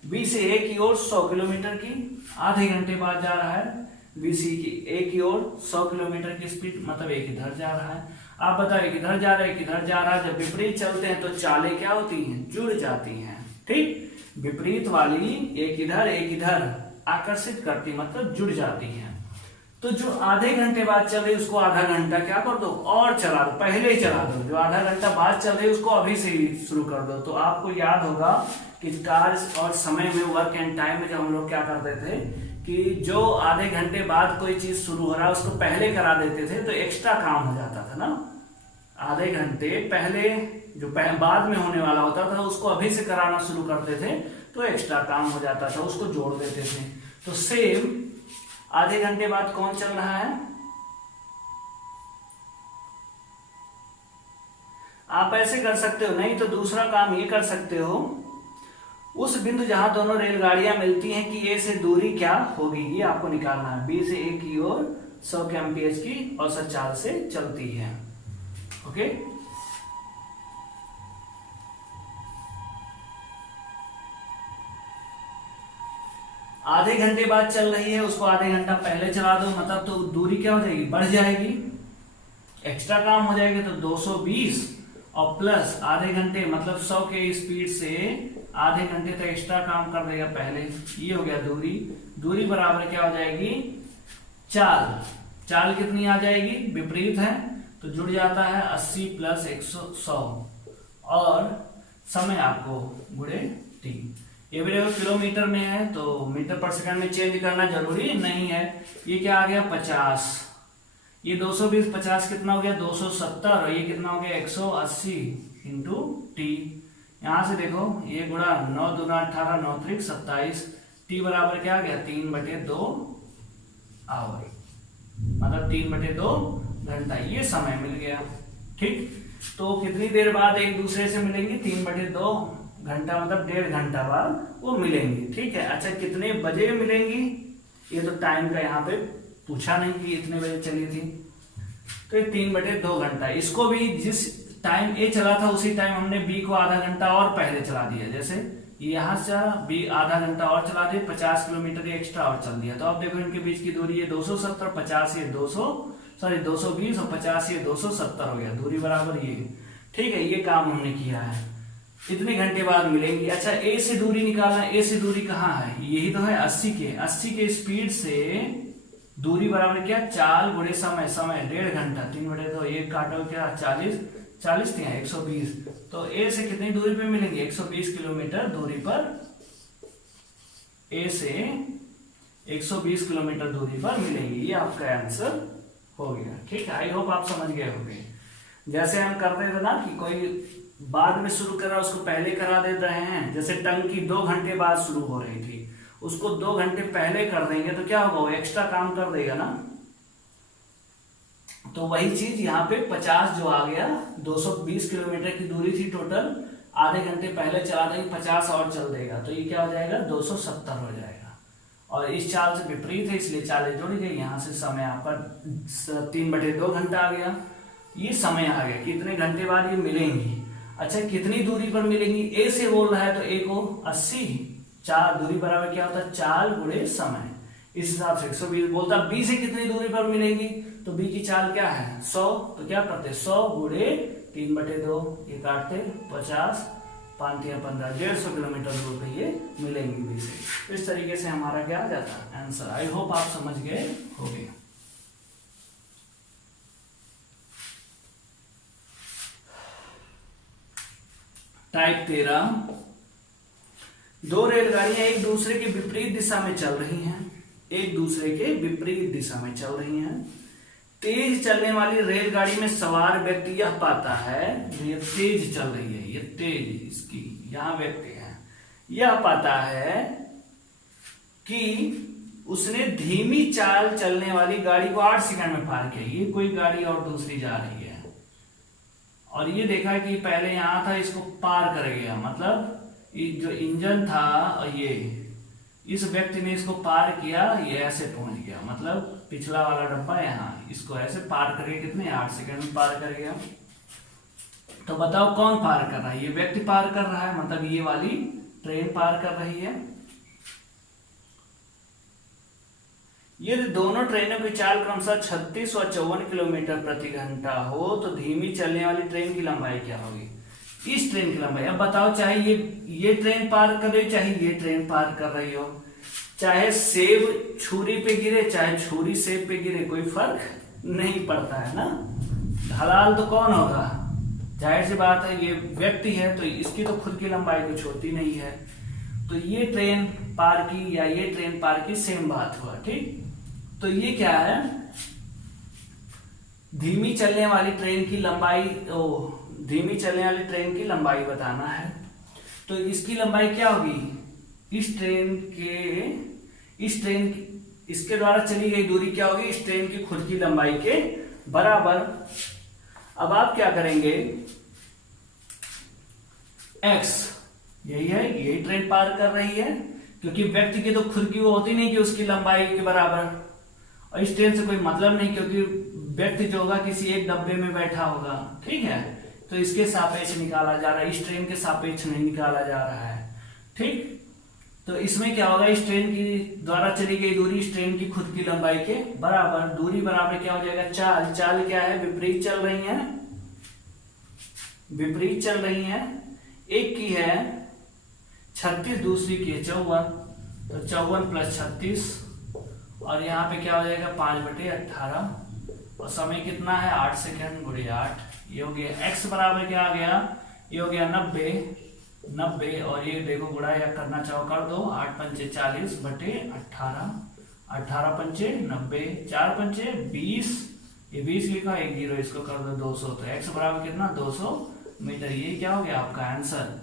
बी से ए की ओर 100 किलोमीटर की, आधे घंटे बाद जा रहा है बी से ए की ओर 100 किलोमीटर की स्पीड, मतलब एक इधर जा रहा है। आप बताओ एक इधर जा रहा है, एक इधर जा रहा है, जब विपरीत चलते हैं तो चालें क्या होती हैं, जुड़ जाती हैं। ठीक, विपरीत वाली एक इधर आकर्षित करती, मतलब जुड़ जाती हैं। तो जो आधे घंटे बाद चल रही उसको आधा घंटा क्या कर दो और चला दो, पहले ही चला दो। जो आधा घंटा बाद चल रही उसको अभी से ही शुरू कर दो। तो आपको याद होगा कि कार्य और समय में, वर्क एंड टाइम में जब हम लोग क्या करते थे कि जो आधे घंटे बाद कोई चीज शुरू हो रहा है उसको पहले करा देते थे तो एक्स्ट्रा काम हो जाता था ना। आधे घंटे पहले जो बाद में होने वाला होता था उसको अभी से कराना शुरू करते थे तो एक्स्ट्रा काम हो जाता था, उसको जोड़ देते थे। तो सेम आधे घंटे बाद कौन चल रहा है, आप ऐसे कर सकते हो, नहीं तो दूसरा काम ये कर सकते हो, उस बिंदु जहां दोनों रेलगाड़ियां मिलती हैं कि ए से दूरी क्या होगी, ये आपको निकालना है। बी से ए की ओर 100 kmph की औसत चाल से चलती है। ओके, आधे घंटे बाद चल रही है उसको आधे घंटा पहले चला दो, मतलब तो दूरी क्या हो जाएगी, बढ़ जाएगी, एक्स्ट्रा काम हो जाएगा। तो 220 और प्लस आधे घंटे मतलब 100 के स्पीड से आधे घंटे तक एक्स्ट्रा काम कर देगा पहले, ये हो गया दूरी। दूरी बराबर क्या हो जाएगी, चाल कितनी आ जाएगी, विपरीत है तो जुड़ जाता है 80 प्लस 100 और समय आपको गुणे टी। ये भी देखो किलोमीटर में है तो मीटर पर सेकंड में चेंज करना जरूरी नहीं है। ये क्या आ गया 50, ये 220 50 कितना हो गया 270 और ये कितना हो गया 180 इंटू टी। यहां से देखो ये गुणा 9 दूना 18 9 त्रिक 27, टी बराबर क्या आ गया 3/2 आवर, मतलब 3/2 घंटा, ये समय मिल गया। ठीक, तो कितनी देर बाद एक दूसरे से मिलेंगे, 3/2 घंटा, मतलब 1.5 घंटा बाद वो मिलेंगी। ठीक है, अच्छा कितने बजे मिलेंगी, ये तो टाइम का यहाँ पे पूछा नहीं कि इतने बजे चली थी, तो ये 3/2 घंटा। इसको भी जिस टाइम ए चला था उसी टाइम हमने बी को आधा घंटा और पहले चला दिया, जैसे यहां से बी आधा घंटा और चला दिया, 50 किलोमीटर एक्स्ट्रा और चल दिया। तो अब देखो इनके बीच की दूरी ये 270, 50 ये 220 और 50 ये 270 हो गया, दूरी बराबर ये। ठीक है, ये काम हमने किया है, कितने घंटे बाद मिलेंगी। अच्छा ए से दूरी निकालना, ए से दूरी कहाँ है, यही तो है 80 के स्पीड से दूरी बराबर क्या, चाल गुणे समय, 1.5 घंटा, 3/2, ये काटो क्या 40 थे 120, तो ए से कितनी दूरी पे मिलेंगे 120 किलोमीटर दूरी पर, ए से 120 किलोमीटर दूरी पर मिलेंगे। ये आपका आंसर हो गया। ठीक है, आई होप आप समझ गए होंगे। जैसे हम करते थे ना कि कोई बाद में शुरू कर रहा है उसको पहले करा दे रहे हैं, जैसे टंकी 2 घंटे बाद शुरू हो रही थी उसको 2 घंटे पहले कर देंगे तो क्या होगा, वो एक्स्ट्रा काम कर देगा ना। तो वही चीज यहाँ पे 50 जो आ गया, 220 किलोमीटर की दूरी थी टोटल, आधे घंटे पहले चला देंगे 50 और चल देगा, तो ये क्या हो जाएगा 270 हो जाएगा। और इस चाल से विपरीत है इसलिए चालें जुड़ गई, यहाँ से समय आपका 3/2 घंटा आ गया। ये समय आ गया, कितने घंटे बाद ये मिलेंगी। अच्छा कितनी दूरी पर मिलेंगी, ए से बोल रहा है तो ए को 80, 4 दूरी बराबर क्या होता है 4 गुणे समय, इस हिसाब से 120 बोलता। बी से कितनी दूरी पर मिलेंगी, तो बी की चाल क्या है 100, तो क्या करते 100 गुणे 3/2, ये काटते 50, 5 या 15, 150 किलोमीटर दूर पे ये मिलेंगी बी से। इस तरीके से हमारा क्या आ जाता है आंसर। आई होप आप समझ गए होंगे। टाइप 13, 2 रेलगाड़ियां एक दूसरे के विपरीत दिशा में चल रही हैं, एक दूसरे के विपरीत दिशा में चल रही हैं। तेज चलने वाली रेलगाड़ी में सवार व्यक्ति यह पाता है, ये तेज चल रही है, ये तेज इसकी यहां व्यक्ति है, यह पाता है कि उसने धीमी चाल चलने वाली गाड़ी को 8 सेकंड में पार किया। ये कोई गाड़ी और दूसरी जा रही है और ये देखा कि पहले यहां था, इसको पार कर गया, मतलब जो इंजन था और ये इस व्यक्ति ने इसको पार किया, ये ऐसे पहुंच गया, मतलब पिछला वाला डब्बा यहाँ, इसको ऐसे पार करके कितने 8 सेकंड में पार कर गया। तो बताओ कौन पार कर रहा है, ये व्यक्ति पार कर रहा है, मतलब ये वाली ट्रेन पार कर रही है। ये दोनों ट्रेनों की चाल क्रमशः 36 और 54 किलोमीटर प्रति घंटा हो तो धीमी चलने वाली ट्रेन की लंबाई क्या होगी, इस ट्रेन की लंबाई। अब बताओ चाहे ये ट्रेन पार कर रही हो, चाहे ये ट्रेन पार कर रही हो, चाहे सेब छुरी पे गिरे चाहे छुरी सेब पे गिरे, कोई फर्क नहीं पड़ता है ना। ढलाल तो कौन होगा, जाहिर सी बात है ये व्यक्ति है, तो इसकी तो खुद की लंबाई कुछ होती नहीं है। तो ये ट्रेन पार की या ये ट्रेन पार की सेम बात हुआ, ठीक। तो ये क्या है, धीमी चलने वाली ट्रेन की लंबाई, धीमी चलने वाली ट्रेन की लंबाई बताना है। तो इसकी लंबाई क्या होगी, इसके द्वारा चली गई दूरी क्या होगी, इस ट्रेन की खुद की लंबाई के बराबर। अब आप क्या करेंगे, x यही है, यही ट्रेन पार कर रही है, क्योंकि व्यक्ति की तो खुद की वो होती नहीं कि उसकी लंबाई के बराबर, और इस ट्रेन से कोई मतलब नहीं, क्योंकि व्यक्ति जो होगा किसी एक डब्बे में बैठा होगा, ठीक है। तो इसके सापेक्ष निकाला जा रहा है, इस ट्रेन के सापेक्ष नहीं निकाला जा रहा है, ठीक। तो इसमें क्या होगा, इस ट्रेन की द्वारा चली गई दूरी इस ट्रेन की खुद की लंबाई के बराबर, दूरी बराबर क्या हो जाएगा चाल। चाल क्या है, विपरीत चल रही है, विपरीत चल रही है। एक की है 36, दूसरी की है 54, तो 54 + 36, और यहाँ पे क्या हो जाएगा 5/18, और समय कितना है 8 सेकंड गुणे 8, ये हो गया। x बराबर क्या आ गया, ये हो गया 90, और ये देखो गुणा या करना चाहो कर दो, 8 पंचे 40/18, 18 पंचे 90, 4 पंचे 20, ये 20 लिखा, 1 0, इसको कर दो 200, तो x बराबर कितना 200 मीटर। ये क्या हो गया आपका आंसर।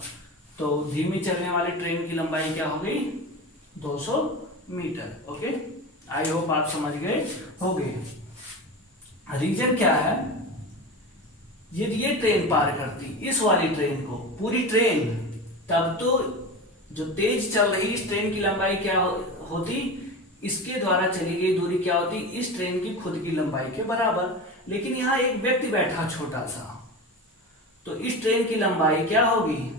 तो धीमी चलने वाली ट्रेन की लंबाई क्या हो गई 200 मीटर। ओके, आई होप आप समझ गए होंगे। रीजन क्या है, यदि ये ट्रेन पार करती इस वाली ट्रेन को, पूरी ट्रेन, तब तो जो तेज चल रही इस ट्रेन की लंबाई क्या होती, इसके द्वारा चली गई दूरी क्या होती, इस ट्रेन की खुद की लंबाई के बराबर। लेकिन यहाँ एक व्यक्ति बैठा छोटा सा, तो इस ट्रेन की लंबाई क्या होगी,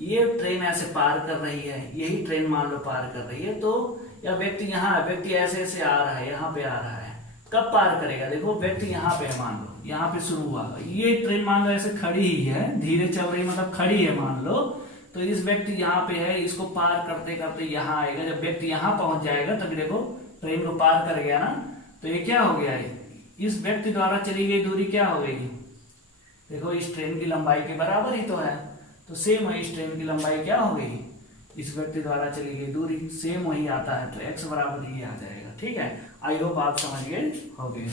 ये ट्रेन ऐसे पार कर रही है, यही ट्रेन मान लो पार कर रही है, तो या व्यक्ति यहाँ, व्यक्ति ऐसे ऐसे आ रहा है, यहाँ पे आ रहा है, कब पार करेगा, देखो व्यक्ति यहाँ पे मान लो, यहाँ पे शुरू हुआ, ये ट्रेन मान लो ऐसे खड़ी ही है, धीरे चल रही मतलब खड़ी है मान लो, तो इस व्यक्ति यहाँ पे है, इसको पार करते करते यहाँ आएगा, जब व्यक्ति यहाँ पहुंच जाएगा तब देखो ट्रेन को पार कर गया ना, तो ये क्या हो गया है, इस व्यक्ति द्वारा चली गई दूरी क्या हो गई, देखो इस ट्रेन की लंबाई के बराबर ही तो है, तो सेम है, इस ट्रेन की लंबाई क्या हो गई, इस व्यक्ति द्वारा चली गई दूरी सेम वही आता है, तो x बराबर ये आ जाएगा। ठीक है, आई होप आप समझ गए होंगे।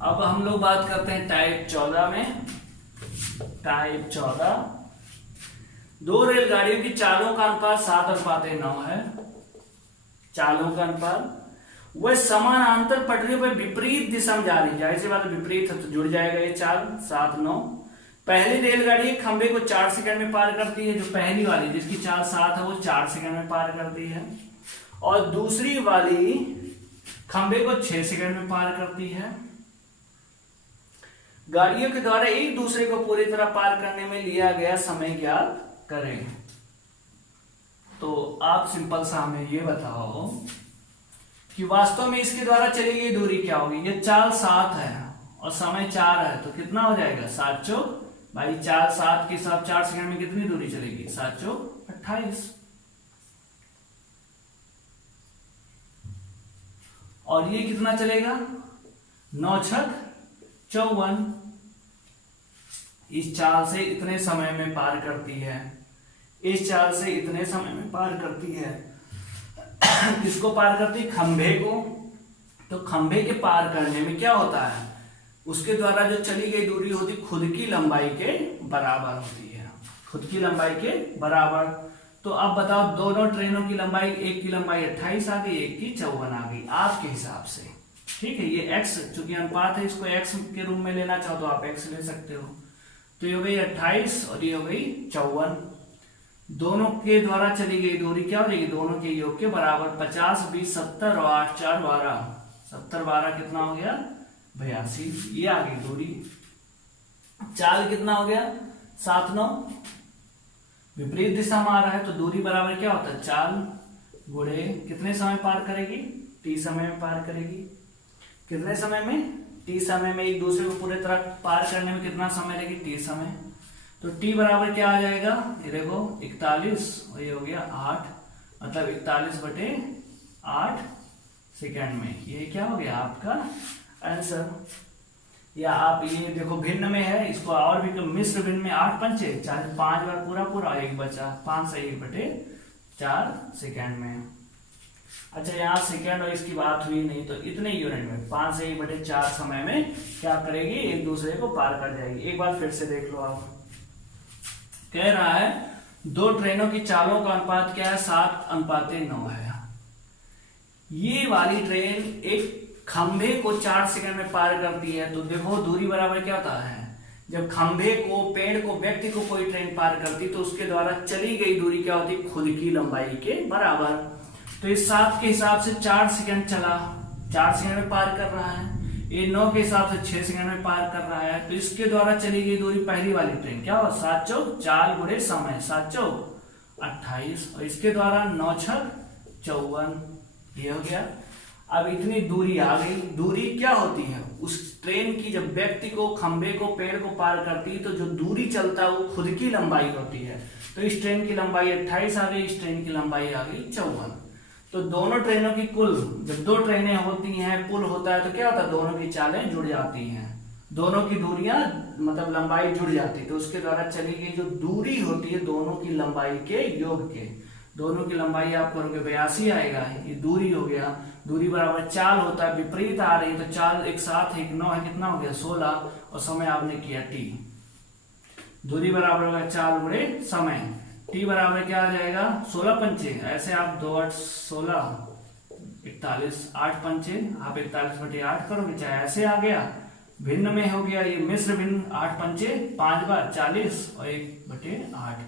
अब हम लोग बात करते हैं टाइप 14 में। टाइप 14, 2 रेलगाड़ियों की चालों का अनुपात 7:9 है। चालों का अनुपात, वह समानांतर पटरियों पर विपरीत दिशा में जा रही है, जाहिर सी बात है विपरीत है तो जुड़ जाएगा ये 4 7 9। पहली रेलगाड़ी खंबे को 4 सेकंड में पार करती है, जो पहली वाली जिसकी चाल 7 है वो 4 सेकंड में पार करती है, और दूसरी वाली खंबे को 6 सेकंड में पार करती है। गाड़ियों के द्वारा एक दूसरे को पूरी तरह पार करने में लिया गया समय ज्ञात करें। तो आप सिंपल सा हमें ये बताओ कि वास्तव में इसके द्वारा चली गई दूरी क्या होगी। ये चाल 7 है और समय 4 है, तो कितना हो जाएगा 7 चौक भाई, 4 7 के साथ 4 सेकंड में कितनी दूरी चलेगी 7 चौक 28, और ये कितना चलेगा 9 छक 54। इस चाल से इतने समय में पार करती है, इस चाल से इतने समय में पार करती है। किसको पार करती है, खंभे को। तो खंभे के पार करने में क्या होता है, उसके द्वारा जो चली गई दूरी होती खुद की लंबाई के बराबर होती है, खुद की लंबाई के बराबर। तो अब बताओ दोनों ट्रेनों की लंबाई, एक की लंबाई 28 आ गई, एक की 54 आ गई आपके हिसाब से, ठीक है। ये x चूंकि अनुपात है, इसको x के रूप में लेना चाहो तो आप x ले सकते हो। तो ये हो गई 28 और ये हो गई 54। दोनों के द्वारा चली गई दूरी क्या हो जाएगी, दोनों के योग के बराबर। 50 20 70 और 8 4 12, 70 12 कितना हो गया 82, ये आ गई दूरी। चाल कितना हो गया 7 9, विपरीत दिशा में आ रहा है तो दूरी बराबर क्या होता है, चाल गुणे कितने समय पार करेगी, t समय में पार करेगी। कितने समय में, t समय में। एक दूसरे को पूरे तरह पार करने में कितना समय लगेगी, t समय। तो t बराबर क्या आ जाएगा, ये देखो 41 और ये हो गया 8, मतलब 41/8 सेकेंड में। ये क्या हो गया आपका आंसर। या आप ये देखो भिन्न में है, इसको और भी मिश्र भिन्न में 8 पंचे 4, 5 बार पूरा पूरा, एक बचा 5 से 1/4 सेकेंड में। अच्छा यहाँ सेकेंड और इसकी बात हुई नहीं, तो इतने यूनिट में 5 से 1/4 समय में क्या करेगी, एक दूसरे को पार कर जाएगी। एक बार फिर से देख लो आप, कह रहा है दो ट्रेनों की चालों का अनुपात क्या है, 7:9 है। ये वाली ट्रेन एक खंभे को 4 सेकंड में पार करती है, तो देखो दूरी बराबर क्या होता है, जब खंभे को, पेड़ को, व्यक्ति को कोई ट्रेन पार करती तो उसके द्वारा चली गई दूरी क्या होती, खुद की लंबाई के बराबर। तो इस 7 के हिसाब से 4 सेकंड चला, 4 सेकंड में पार कर रहा है। ये 9 के हिसाब से 6 सेकंड में पार कर रहा है, तो इसके द्वारा चली गई दूरी पहली वाली ट्रेन क्या हुआ, 7 चौक 4 गुणे समय, 7 चौक 28, और इसके द्वारा 9 छक 54, ये हो गया। अब इतनी दूरी आ गई। दूरी क्या होती है, उस ट्रेन की जब व्यक्ति को, खंभे को, पेड़ को पार करती है तो जो दूरी चलता है वो खुद की लंबाई होती है। तो इस ट्रेन की लंबाई 28 आ गई, इस ट्रेन की लंबाई आ गई 54। तो दोनों ट्रेनों की कुल, जब दो ट्रेनें होती हैं, पुल होता है तो क्या होता है, दोनों की चालें जुड़ जाती हैं, दोनों की दूरियां मतलब लंबाई जुड़ जाती है। तो उसके द्वारा चली गई जो दूरी होती है दोनों की लंबाई के योग के, दोनों की लंबाई आप करोगे 82 आएगा, ये दूरी हो गया। दूरी बराबर चाल होता है, विपरीत आ रही है तो चाल एक 7 है, 9 है, कितना हो गया 16, और समय आपने किया t। दूरी बराबर होगा चाल गुणे समय, t बराबर क्या आ जाएगा 16 पंचे, ऐसे आप 2 8 16 41, 8 पंचे आप 41/8 करोगे, चाहे ऐसे आ गया। भिन्न में हो गया ये मिश्र भिन्न, 8 पंचे 5 बार 40 और 1/8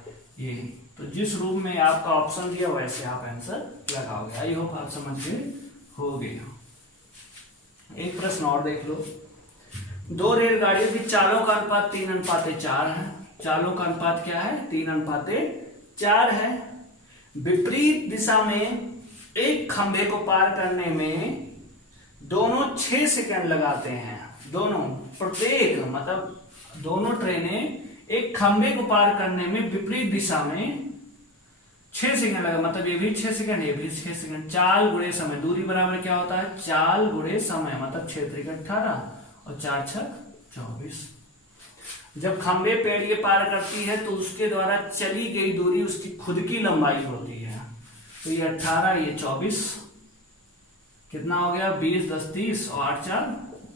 ये। तो जिस रूप में आपका ऑप्शन दिया वैसे आप आंसर लगाओगे। आई होप आप समझ गए हो गया। एक प्रश्न और देख लो, दो रेलगाड़ियों की चालों का अनुपात 3:4 है। चालों का अनुपात क्या है, 3:4 है। विपरीत दिशा में एक खंभे को पार करने में दोनों 6 सेकंड लगाते हैं, दोनों प्रत्येक, मतलब दोनों ट्रेनें एक खंभे को पार करने में विपरीत दिशा में 6 सेकंड लगा, मतलब ये भी 6 सेकंड, ये भी 6 सेकंड। चाल गुणे समय, दूरी बराबर क्या होता है, चाल गुणे समय, मतलब 6 3 18 और 4 6 24। जब खंभे पेड़ के पार करती है तो उसके द्वारा चली गई दूरी उसकी खुद की लंबाई होती है। तो ये 18, ये 24, कितना हो गया 20 10 30 और 8 4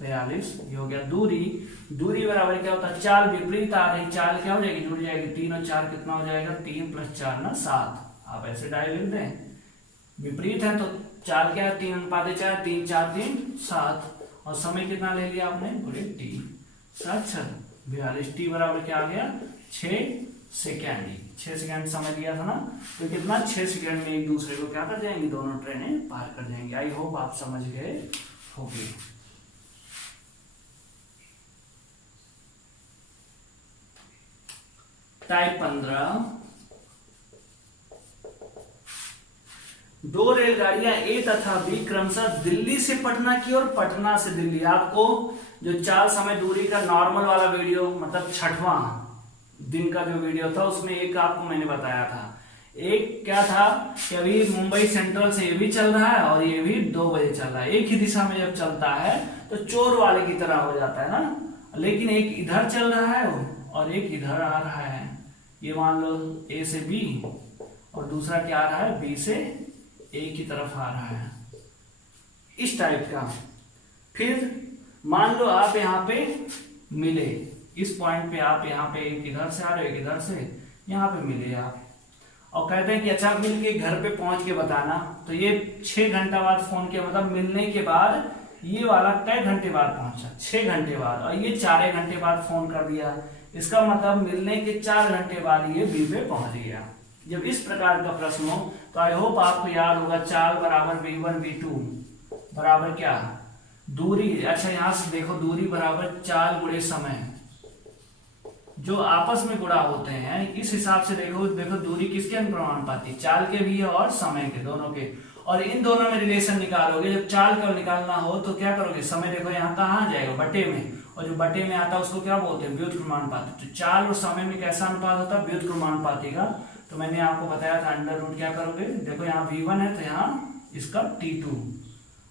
42, ये हो गया दूरी। दूरी बराबर क्या होता है, चाल विपरीत आ रही, चाल क्या हो जाएगी, जुड़ जाएगी, 3 और 4 कितना हो जाएगा, 3 + 4 = 7। आप ऐसे डायरेक्ट लिख दें, विपरीत है तो चाल क्या है, 3:4, 3 4 3 7, और समय कितना ले लिया आपने, बोले टी, 7×42, टी बराबर क्या आ गया, 6 सेकेंड। 6 सेकेंड समय दिया था ना, तो कितना 6 सेकेंड में एक दूसरे को क्या कर जाएंगी, दोनों ट्रेनें पार कर जाएंगी। आई होप आप समझ गए होंगे। टाइप 15, 2 रेलगाड़ियां ए तथा बी क्रमशः दिल्ली से पटना की और पटना से दिल्ली। आपको जो 4 समय दूरी का नॉर्मल वाला वीडियो, मतलब 6वां दिन का जो वीडियो था, उसमें एक आपको मैंने बताया था, एक क्या था कि अभी मुंबई सेंट्रल से ये भी चल रहा है और ये भी 2 बजे चल रहा है। एक ही दिशा में जब चलता है तो चोर वाले की तरह हो जाता है ना, लेकिन एक इधर चल रहा है और एक इधर आ रहा है। ये मान लो ए से बी और दूसरा क्या आ रहा है, बी से ए की तरफ आ रहा है, इस टाइप का। फिर मान लो आप यहाँ पे मिले, इस पॉइंट पे आप यहाँ पे एक इधर से आ रहे हो, एक इधर से, यहाँ पे मिले आप, और कहते हैं कि अच्छा मिल के घर पे पहुंच के बताना। तो ये 6 घंटा बाद फोन किया, मतलब मिलने के बाद ये वाला कई घंटे बाद पहुंचा, 6 घंटे बाद, और ये 4 घंटे बाद फोन कर दिया। इसका मतलब मिलने के 4 घंटे बाद ये बी पे पहुंच गया। जब इस प्रकार का प्रश्न हो तो आई होप आपको याद होगा, चाल बराबर v1 v2 बराबर क्या, दूरी। अच्छा यहाँ से देखो, दूरी बराबर चाल गुणे समय, जो आपस में गुणा होते हैं, इस हिसाब से देखो दूरी किसके अनुप्रमानुपाती, चाल के भी है और समय के, दोनों के। और इन दोनों में रिलेशन निकालोगे, जब चाल का निकालना हो तो क्या करोगे, समय देखो यहाँ कहाँ आ जाएगा, बटे में, और जो बटे में आता है उसको क्या बोलते हैं, व्युत्क्रमानुपाती। तो चाल और समय में कैसा अनुपात होता है, व्युत्क्रमानुपाती का। तो मैंने आपको बताया था अंडर रूट क्या करोगे, देखो यहाँ v1 है तो यहाँ इसका t2,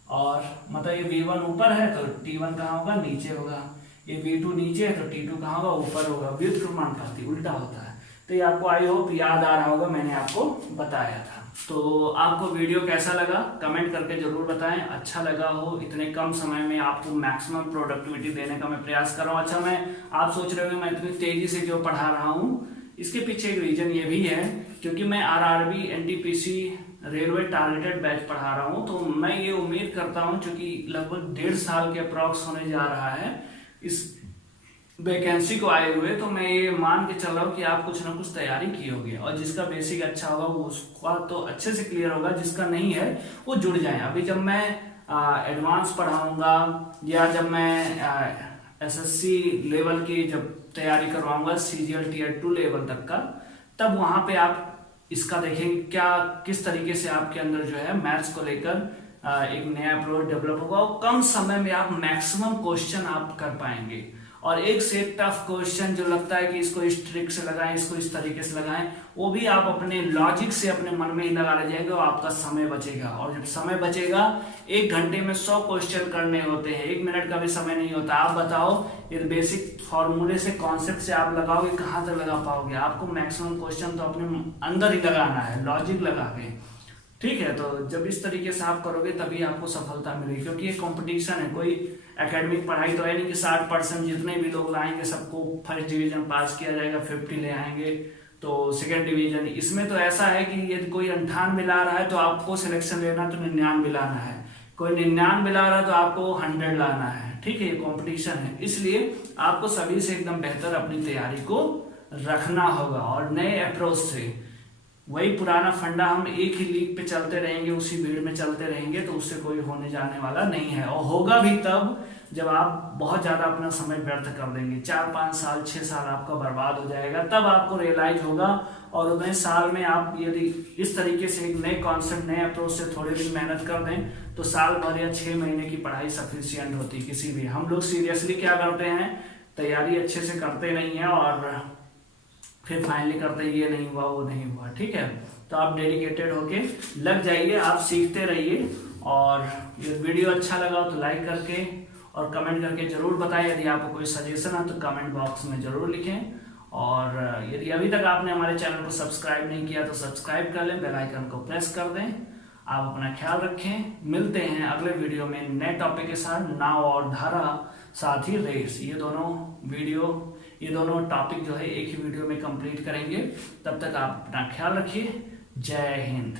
और मतलब ये v1 ऊपर है तो t1 कहाँ होगा, नीचे होगा। ये v2 नीचे है तो t2 कहाँ होगा, ऊपर होगा। व्युत्क्रमानुपाती उल्टा होता है। तो ये आपको आई होप याद आ रहा होगा, मैंने आपको बताया था। तो आपको वीडियो कैसा लगा कमेंट करके जरूर बताएं। अच्छा लगा हो, इतने कम समय में आपको मैक्सिमम प्रोडक्टिविटी देने का मैं प्रयास कर रहा हूँ। अच्छा, मैं आप सोच रहे होंगे मैं इतनी तेजी से क्यों पढ़ा रहा हूँ, इसके पीछे एक रीजन ये भी है क्योंकि मैं RRB NTPC railway targeted batch पढ़ा रहा हूँ। तो मैं ये उम्मीद करता हूँ, क्योंकि लगभग 1.5 साल के अप्रॉक्स होने जा रहा है इस वैकेंसी को आए हुए, तो मैं ये मान के चल रहा हूँ कि आप कुछ ना कुछ तैयारी की होगी, और जिसका बेसिक अच्छा होगा वो उसका तो अच्छे से क्लियर होगा, जिसका नहीं है वो जुड़ जाए। अभी जब मैं एडवांस पढ़ाऊंगा या जब मैं एसएससी लेवल की जब तैयारी करवाऊंगा, सीजीएल टीयर 2 लेवल तक का, तब वहां पे आप इसका देखेंगे क्या किस तरीके से आपके अंदर जो है मैथ्स को लेकर एक नया अप्रोच डेवलप होगा, और कम समय में आप मैक्सिमम क्वेश्चन आप कर पाएंगे। और एक से एक टफ क्वेश्चन जो लगता है कि इसको इस ट्रिक से लगाएं, इसको इस तरीके से लगाएं, वो भी आप अपने लॉजिक से अपने मन में ही लगा ले जाएंगे, और आपका समय बचेगा। और जब समय बचेगा, 1 घंटे में 100 क्वेश्चन करने होते हैं, 1 मिनट का भी समय नहीं होता। आप बताओ, ये बेसिक फॉर्मूले से, कॉन्सेप्ट से आप लगाओगे, कहाँ तक लगा पाओगे? आपको मैक्सिमम क्वेश्चन तो अपने अंदर ही लगाना है, लॉजिक लगा के, ठीक है। तो जब इस तरीके से आप करोगे तभी आपको सफलता मिलेगी, क्योंकि ये कंपटीशन है, कोई एकेडमिक पढ़ाई तो है नहीं कि 60% जितने भी लोग लाएंगे सबको फर्स्ट डिवीजन पास किया जाएगा, 50 ले आएंगे तो सेकंड डिवीजन। इसमें तो ऐसा है कि यदि कोई 98 ला रहा है तो आपको सिलेक्शन लेना तो 99 लाना है, कोई 99 ला रहा है तो आपको 100 लाना है, ठीक है। ये कॉम्पिटिशन है, इसलिए आपको सभी से एकदम बेहतर अपनी तैयारी को रखना होगा, और नए अप्रोच से। वही पुराना फंडा, हम एक ही लीग पे चलते रहेंगे, उसी भीड़ में चलते रहेंगे, तो उससे कोई होने जाने वाला नहीं है। और होगा भी तब जब आप बहुत ज्यादा अपना समय व्यर्थ कर देंगे, 4-5 साल 6 साल आपका बर्बाद हो जाएगा, तब आपको रियलाइज होगा। और उतने साल में आप यदि इस तरीके से एक नए कॉन्सेप्ट, नए अप्रोच से थोड़े दिन मेहनत कर दें, तो साल भर या 6 महीने की पढ़ाई सफिशियंट होती है किसी भी। हम लोग सीरियसली क्या करते हैं, तैयारी अच्छे से करते नहीं है, और फिर फाइनली करते हैं ये नहीं हुआ वो नहीं हुआ, ठीक है। तो आप डेडिकेटेड होके लग जाइए, आप सीखते रहिए। और ये वीडियो अच्छा लगा तो लाइक करके और कमेंट करके जरूर बताएं। यदि आपको कोई सजेशन है तो कमेंट बॉक्स में जरूर लिखें। और यदि अभी तक आपने हमारे चैनल को सब्सक्राइब नहीं किया तो सब्सक्राइब कर लें, बेल आइकन को प्रेस कर दें। आप अपना ख्याल रखें, मिलते हैं अगले वीडियो में नए टॉपिक के साथ। नाव और धारा, साथ ही रेस, ये दोनों टॉपिक जो है एक ही वीडियो में कंप्लीट करेंगे। तब तक आप अपना ख्याल रखिए। जय हिंद।